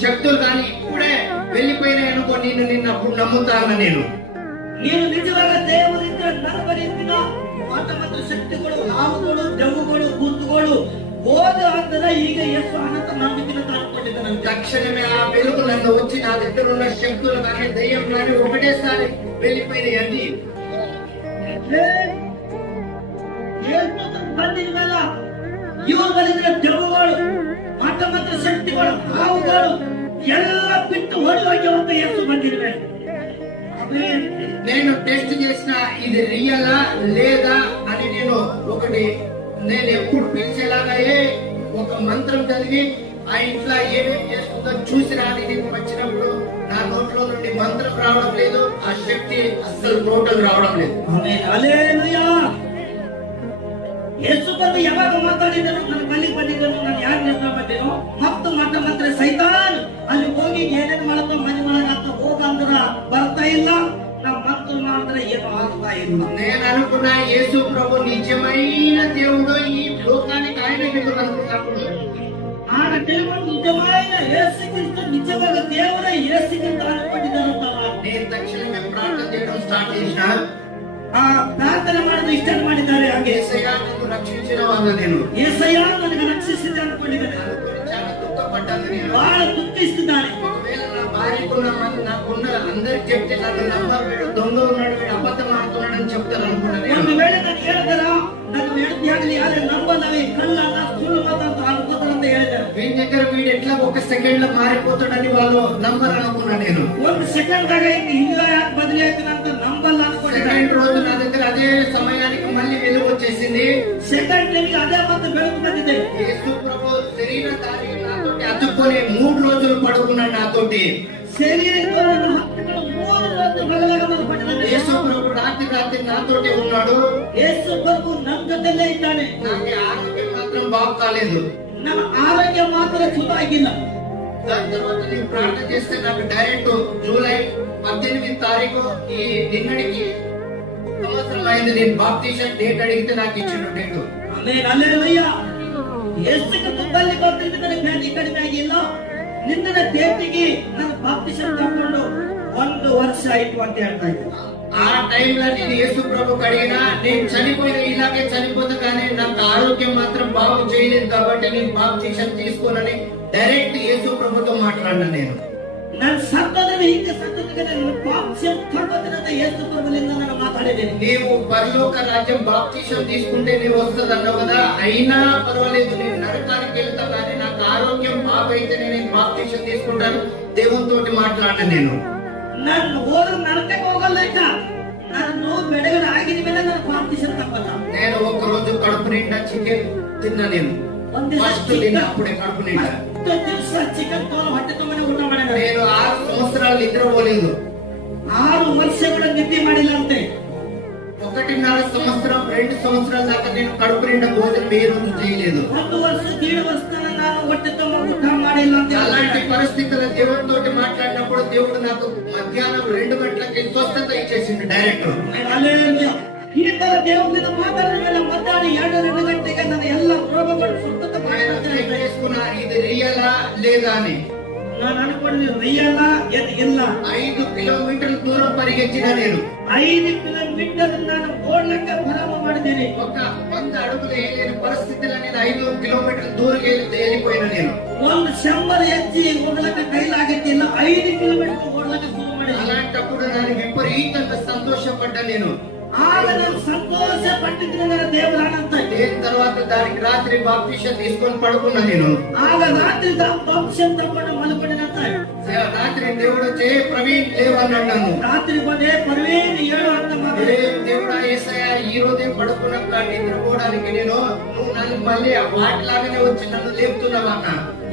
శక్తులు గాని ఇప్పుడే వెళ్ళిపోయినాయి అనుకో, నిన్ను అప్పుడు నమ్ముతాను నేను. ನೀನು ನಿಜವಾದ ದೇವರಿಂದ ನನ್ನ ಬಳಿಯಿಂದ ಮಾತ ಮತ್ತು ಶಕ್ತಿಗಳು, ಹಾವುಗಳು, ದೆವ್ವಗಳು, ಭೂತಗಳು ಹೋದ ಅಂದರೆ ಈಗ ಯೇಸು ಅನಂತ ನಂಬಿಕೆ ಅನ್ಕೊಂಡಿದ್ದಾನೆ. తక్షణమే ఆ వెలుగు నన్ను వచ్చి నా దగ్గర ఉన్న శక్తులు కానీ దయ్యం కానీ ఒకటేసారి వెళ్ళిపోయినాయి అన్ని. ಬಂದಿದ ಮೇಲೆ ಇವ್ರ ಬಳಿಂದ ದೆವ್ವಗಳು, ಮಾಟ ಮತ್ತು ಶಕ್ತಿಗಳು, ಹಾವುಗಳು ಎಲ್ಲ ಬಿಟ್ಟು ಓಡಿ ಹೋಗಿ ಯೇಸು ಬಂದಿರುವೆ. నేను టెస్ట్ చేసిన ఇది రియలా లేదా అని నేను ఎప్పుడు పిలిచేలాగా ఒక మంత్రం చదివి ఆ ఇంట్లో ఏమేమి చేస్తుందో చూసి రాని నేను వచ్చినప్పుడు నా నోట్లో నుండి మంత్రం రావడం లేదు, ఆ శక్తి అస్సలు టోటల్ రావడం లేదు. హల్లెలూయా. ಯೇಸು ಪ್ರಭು ಯಾವಾಗ ಮಾತಾಡಿದರು, ನನ್ನ ಬಳಿಗೆ ಬಂದಿದ್ದನು, ನಾನು ಯಾರು ನಿಂತ್ಕೊಂಡ್ಬಿಟ್ಟೇನೋ ಮತ್ತು ಮಾತ್ರ ಸೈತಾನ್ ಅಲ್ಲಿ ಹೋಗಿ ಏನೇನು ಮಾಡತ್ತೋ ಮನೆ ಮಾಡತ್ತ ಹೋಗಂದ್ರ ಬರ್ತಾ ಇಲ್ಲ, ನಾವು ಮತ್ತು ಮಾಡಿದ್ರೆ ಏನು ಆಗ್ತಾ ಇಲ್ಲ. నేను అనుకున్న యేసు ప్రభు నిజమైన దేవుడు ఈ లోకానికి ఆయన ఎందుకు అనుకున్నప్పుడు ఆడ దేవుడు నిజమైన యేసుక్రీస్తు నిజమైన దేవుడే యేసుక్రీస్తు అనుకుంటున్నారంట. నేను తక్షణమే ప్రార్థన చేయడం స్టార్ట్ చేసిన. ఆ ప్రార్థన ಮಾಡೋದು ఇష్టం ಮಾಡಿದ್ದಾರೆ. ಹಾಗೆ యేసయ్య నన్ను రక్షించిన వాడు, నేను యేసయ్య నన్ను రక్షిಸಿದ అనుకుంటున్నాను. చాలా దుఃఖపడ్డాను, నేను బాగా దుఃఖిస్తున్నాను. ఒకవేళ నా భార్యకున్న నాకున్న అందరికి చెప్తే నన్ను నమ్మరు, వీడు దొంగ ఉన్నాడు, వీడు అబద్ధం ఆడుతున్నాడు అని చెప్తారు అనుకున్నాను. ಒಂದು ವೇಳೆ ನಾನು ಹೇಳಿದರ ನನ್ನ ಹೆಂಡತಿಯಾಗಲಿ ಯಾರೇ ನಂಬಲ್ಲವೇ ಕಳ್ಳಲ್ಲ ಸುಳ್ಳು ಮಾತಾಡ್ತಾ ಅನ್ಕೋತಾರೆ ಅಂತ ಹೇಳಿದ್ದಾರೆ. వీడి దగ్గర వీడు ఎట్లా ఒక సెకండ్ లో మారిపోతాడని వాళ్ళు నంబర్ అనుకున్నా. నేను ಒಂದು ಸೆಕೆಂಡ್ ದಾಗ ఇంకా ಯಾಕೆ ಬದಲಿ ಆಯ್ತಾನಂತ ನಂಬಲ್ಲ ಅನ್ಕೊಂಡಿದ್ದೆ. సెకండ్ రోజు నా దగ్గర అదే సమయానికి మళ్ళీ వెలుగు వచ్చేసింది. ಸೆಕೆಂಡ್ ನಿಮಗೆ ಅದೇ ಮತ್ತೆ ಬೆಳಕು ಬಂದಿದೆ. యేసు ప్రభు శరీరధారి నాతోటి అతుక్కొని 3 రోజులు పడుకున్నాడు నాతోటి. శరీరంతో హక్కులు 3 రోజులు బగలగమని పడినాడు. యేసు ప్రభు రాత్రి నాతోటి ఉన్నాడు. యేసు ప్రభు ನನ್ನ ಜೊತೆಲೇ ಇದ್ದಾನೆ. నాకు ఆరోగ్యం మాత్రం బాగు కాలేదు, ನನ್ನ ಆರೋಗ್ಯ ಮಾತ್ರ ಚಲೋ ಆಗಿಲ್ಲ. దాని తర్వాత నేను ప్రార్థన చేస్తే నాకు డైరెక్ట్ జూలై 18 తారీఖు ఈ నిన్నటికి సంవత్సరం అయింది. నేను బాప్టిజం డేట్ అడిగితే నాకు ఇచ్చిన డేట్. Amen hallelujah. ಯೇಸುಕ್ರಿಸ್ತು ಬಲ್ಲಿ ಬರ್ತಿದ್ದು ನನಗೆ ವ್ಯಾಧಿ ಕಡಿಮೆ ಆಗಿಲ್ಲ. ನಿನ್ನ ದೇವರಿಗೆ ನನ್ನ ಬಾಪ್ಟಿಸಂ ತಗೊಂಡು 1 ವರ್ಷ ಆಯ್ತು ಅಂತ ಹೇಳ್ತಾ ಇದ್ದೆ. ఆ టైంలో నేను యేసు ప్రభు అడిగినా, నేను చనిపోయిన ఇలాగే చనిపోతా కానీ నాకు ఆరోగ్యం మాత్రం బాగు చేయలేదు కాబట్టి నేను బాప్టిజం తీసుకోనని డైరెక్ట్ యేసు ప్రభుతో మాట్లాడినా. నేను ನನ್ನ ಸತ್ತೋದ್ರೆ ಹಿಂಗೆ ಸತ್ತೋದ್ರೆ ನನ್ನ ಬಾಪ್ಟಿಸಂ ತಗೊಂಡ್ರೆ ಅಂತ ಯೇಸು ప్రభుಲಿಂದ ನಾನು మాట్లాడిದ್ದೇನೆ. నీవు పరలోక రాజ్యం బాప్టిజం తీసుకుంటే నీవు వస్తుంది అన్నావు కదా, అయినా పర్వాలేదు నేను నరకానికి వెళ్తా కానీ నాకు ఆరోగ్యం బాగైతే నేను బాప్టిజం తీసుకుంటాను దేవునితో మాట్లాడినా. ನಾನು ಹೋದ್ರೆ ನರಕಕ್ಕೆ ಹೋಗಲ್ಲ ಇಲ್ಲ, ನಾನು ಬೆಳಗಡೆ ಆಗಿದ ಮೇಲೆ ನಾನು ಬಾಪ್ಟಿಸಂ ತಗೊಳ್ಳ. నేను ఒక రోజు కడుపు నిండా చికెన్ తిన్నా. నేను ఫస్ట్ తిన్నప్పుడే కడుపు నిండా ದಿವಸ ಚಿಕನ್ ಹೊಟ್ಟೆ ತುಂಬಾನೇ ಊಟ ಮಾಡಿದ್ದಾರೆ. నేను 6 సంవత్సరాలు నిద్రపోలేదు. 6 ವರ್ಷ ಕೂಡ ನಿದ್ದೆ ಮಾಡಿಲ್ಲ ಅಂತೆ. 1.5 సంవత్సరం 2 సంవత్సరాల దాకా నేను కడుపు నిండా భోజనం ఏ రోజు చేయలేదు. 1 ವರ್ಷ 1.5 ವರ್ಷ ನಾನು ಹೊಟ್ಟೆ ತುಂಬ ಊಟ ಮಾಡಿಲ್ಲ ಅಂತ. అలాంటి పరిస్థితుల్లో దేవుడితో మాట్లాడినప్పుడు దేవుడు నాకు మధ్యాహ్నం 2 గంటలకి స్వస్థత ఇచ్చేసింది డైరెక్ట్. ಈ ತರ ದೇವರಿಂದ ಮಾತಾಡಿದ ಮೇಲೆ ಮಧ್ಯಾಹ್ನ 2 ಗಂಟೆಗೆ ನನ್ನ ಎಲ್ಲ ರೋಗಗಳು ಸ್ವಸ್ಥತೆ చేసుకున్నా ఇది రియలా లేదా అని. ನಾನು ಅನ್ಕೊಂಡಿದ್ದೀನಿ ರಿಯಲ್ಲ ಇಲ್ಲ. 5 కిలోమీటర్ల దూరం పరిగెత్తిన. నేను 5 ಕಿಲೋಮೀಟರ್ ನಾನು ಓಡ್ಲಿಕ್ಕೆ ಪ್ರಾರಂಭ ಮಾಡಿದ್ದೀನಿ. ఒక 100 అడుగులు వేయలేని పరిస్థితుల్లో నేను 5 కిలోమీటర్ల దూరం వెళ్ళిపోయిన. నేను 100 ಹೆಜ್ಜೆ ಓಡ್ಲಿಕ್ಕೆ ಕೈಲಾಗತ್ತಿಲ್ಲ, 5 ಕಿಲೋಮೀಟರ್ ಓಡ್ಲಿಕ್ಕೆ ಶುರು ಮಾಡಿ. అలాంటప్పుడు ನಾನು విపరీతంగా సంతోషపడ్డా. నేను ಆಗ ನಾನು ಸಂತೋಷ ಪಟ್ಟಿದ್ರೆ ನನ್ನ ದೇವರ ಅನಂತ. తర్వాత దానికి రాత్రి బాప్టిజం తీసుకొని పడుకున్నా. నేను ಆಗ ರಾತ್ರಿ ಬಾಪ್ಟಿಸಂ ತಗೊಂಡು ಮಲ್ಕೊಂಡಿನಂತ. రాత్రి దేవుడు వచ్చే ప్రవీణ్ లేవన్నాడు నన్ను. రాత్రి పోతే ప్రవీణ్ ఏడు అంత దేవుడా యేసయ్య ఈ రోజే పడుకున్నాక నిద్రపోవడానికి నువ్వు నన్ను మళ్ళీ వాటిలాగానే వచ్చి నన్ను లేపుతున్నావా అన్న.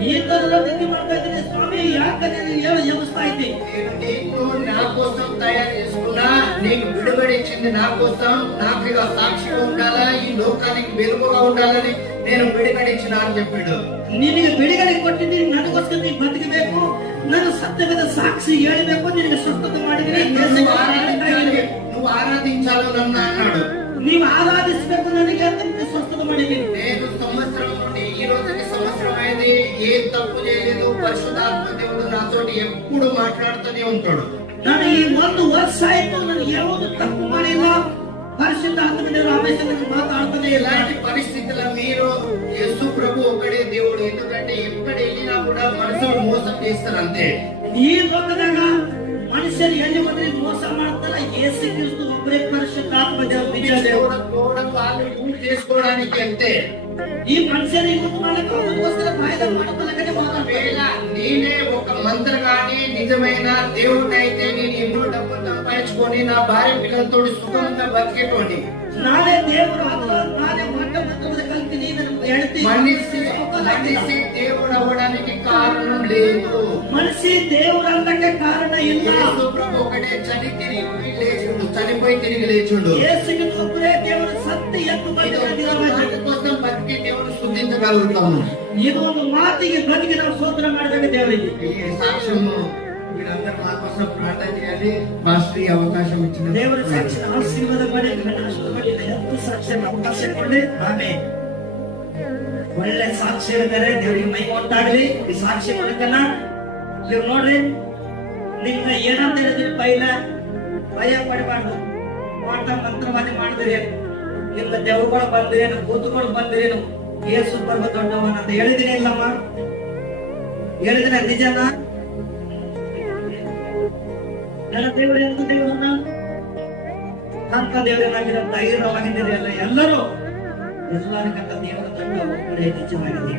ఈ తరలో నిద్ర పడుతుంది స్వామి, యాక నేను వ్యవస్థ అయింది. నేను నీకు నా కోసం తయారు చేసుకున్నా, నీకు విడుబడి ఇచ్చింది నా కోసం, నాకు ఇక సాక్షిగా ఉండాలా, ఈ లోకానికి వెలుగుగా ఉండాలని నేను విడిగడిచ్చిన అని చెప్పాడు. ನಿನಗೆ ಬಿಡುಗಡೆ ಕೊಟ್ಟಿದ್ದೀನಿ, ನನಗೋಸ್ಕರ ನೀನು ಬದುಕಬೇಕು, ನನ್ನ ಸತ್ಯವಾದ ಸಾಕ್ಷಿ ಹೇಳಬೇಕು, ನಿನಗೆ ಸ್ವಸ್ಥತೆ ಮಾಡಿದ್ದೀನಿ. నువ్వు ఆరాధించాలి నన్ను అన్నాడు. ನೀವು ಆರಾಧಿಸಬೇಕು ನನಗೆ ಅಂತ ನಿನಗೆ ಸ್ವಸ್ಥತೆ ಮಾಡಿದ್ದೀನಿ. నేను సంవత్సరం నుండి ఈ రోజుకి సంవత్సరం అయింది, ఏ తప్పు చేయలేదు. పరిశుద్ధాత్మ దేవుడు నాతోటి ఎప్పుడు మాట్లాడుతూనే ఉంటాడు. ನಾನು ಈ 1 ವರ್ಷ ಆಯ್ತು, ನಾನು ಯಾವುದು ತಪ್ಪು ಮಾಡಿಲ್ಲ. పరిశుద్ధాత్మ దేవుడు ఆవేశంగా మాట్లాడుతూనే. ఇలాంటి పరిస్థితుల్లో మీరు యేసు ప్రభు ఒక్కడే దేవుడు, ఎందుకంటే ఎక్కడ వెళ్ళినా కూడా మనుషులు మోసం చేస్తారు అంతే. ఈ లోకದಾಗ మనుషులు ఎన్ని మంది మోಸ ಮಾಡ್ತಾರ, యేసు క్రీస్తు ఒక్కడే పరిశుద్ధాత్మ దేవుడు. వాళ్ళు యూజ్ చేసుకోవడానికి అంతే. ఈ మనుషులు యూజ్ ಮಾಡಕ್ಕೆ ಅವರಿಗೋಸ್ಕರ ಫಾಯ್ದಾ ಮಾಡ್ಕೊಳ್ಳಕ್ಕೆ మాత్రమే. నేనే ఒక మంత్రగాని నిజమైన దేవుడిని అయితే నేను ఎన్నో డబ్బులు సంపాదించుకొని నా భార్య పిల్లలతో సుఖంగా బతికేటోని. ನಾನೇ ದೇವರು ಅಲ್ಲ, ನಾನೇ ಮೊಟ್ಟಮೊದಲು ಕಲ್ತೀನಿ ಹೇಳ್ತೀನಿ. మనిషి దేవుడు అవ్వడానికి కారణం లేదు. మనిషి దేవుడు అందకే కారణ ಇಲ್ಲ. యేసు ప్రభు ఒకటే చనిపోయి తిరిగి లేచుండు. యేసుకి ఒక్కడే దేవుడు సత్య ఎత్తు కోసం బతికి దేవుడు స్తుతించగలుగుతాము. ಇದು ಒಂದು ಮಾತಿಗೆ ಬದುಕಿ ನಾವು ಸ್ತೋತ್ರ ಮಾಡಬೇಕು ದೇವರಿಗೆ. ఈ సాక్ష్యము మీరందరూ మా కోసం ప్రార్థన చేయాలి. మాస్టర్ ఈ అవకాశం ఇచ్చిన ದೇವರ ಸಾಕ್ಷಿ ಆಶೀರ್ವಾದ ಮಾಡಿ ಕಟಾಕ್ಷಪಡಿ ಎಷ್ಟು ಸಾಕ್ಷಿ ಅವಕಾಶ ಕೊಡಿ. ಆಮೇಲೆ ಒಳ್ಳೆ ಸಾಕ್ಷಿ ಹೇಳಿದರೆ ದೇವರಿಗೆ ಮಹಿಮೆ ಉಂಟಾಗಲಿ. ಈ ಸಾಕ್ಷಿ ಮೂಲಕನ ನೀವು ನೋಡ್ರಿ, ನಿಮ್ಗ ಏನಂತ ಹೇಳಿದ್ರಿ ಪೈಲ ಭಯ ಪಡಬಾರ್ದು. ಮಾಟ ಮಂತ್ರವಾದಿ ಮಾಡಿದ್ರಿ, ಇಲ್ಲ ದೇವರುಗಳು ಬಂದ್ರೇನು, ಭೂತಗಳು ಬಂದ್ರೇನು, ಯೇಸು ಪರ್ವ ದೊಡ್ಡವನ ಅಂತ ಹೇಳಿದಿನಿ ಇಲ್ಲಮ್ಮ? ಹೇಳಿದ್ರೆ ನಿಜನಾ? ನನ್ನ ದೇವರು ಎಂತ ದೇವರನ್ನ ಅಂತ ದೇವರನ್ನಾಗಿರೋ ಧೈರ್ಯವಾಗಿದ್ದೀರಿ ಅಲ್ಲ ಎಲ್ಲರೂ. ಎಲ್ಲರಿಗಿಂತ ದೇವರ ತಂಡ ಒಬ್ಬರೇ ನಿಜವಾಗಿದೆ.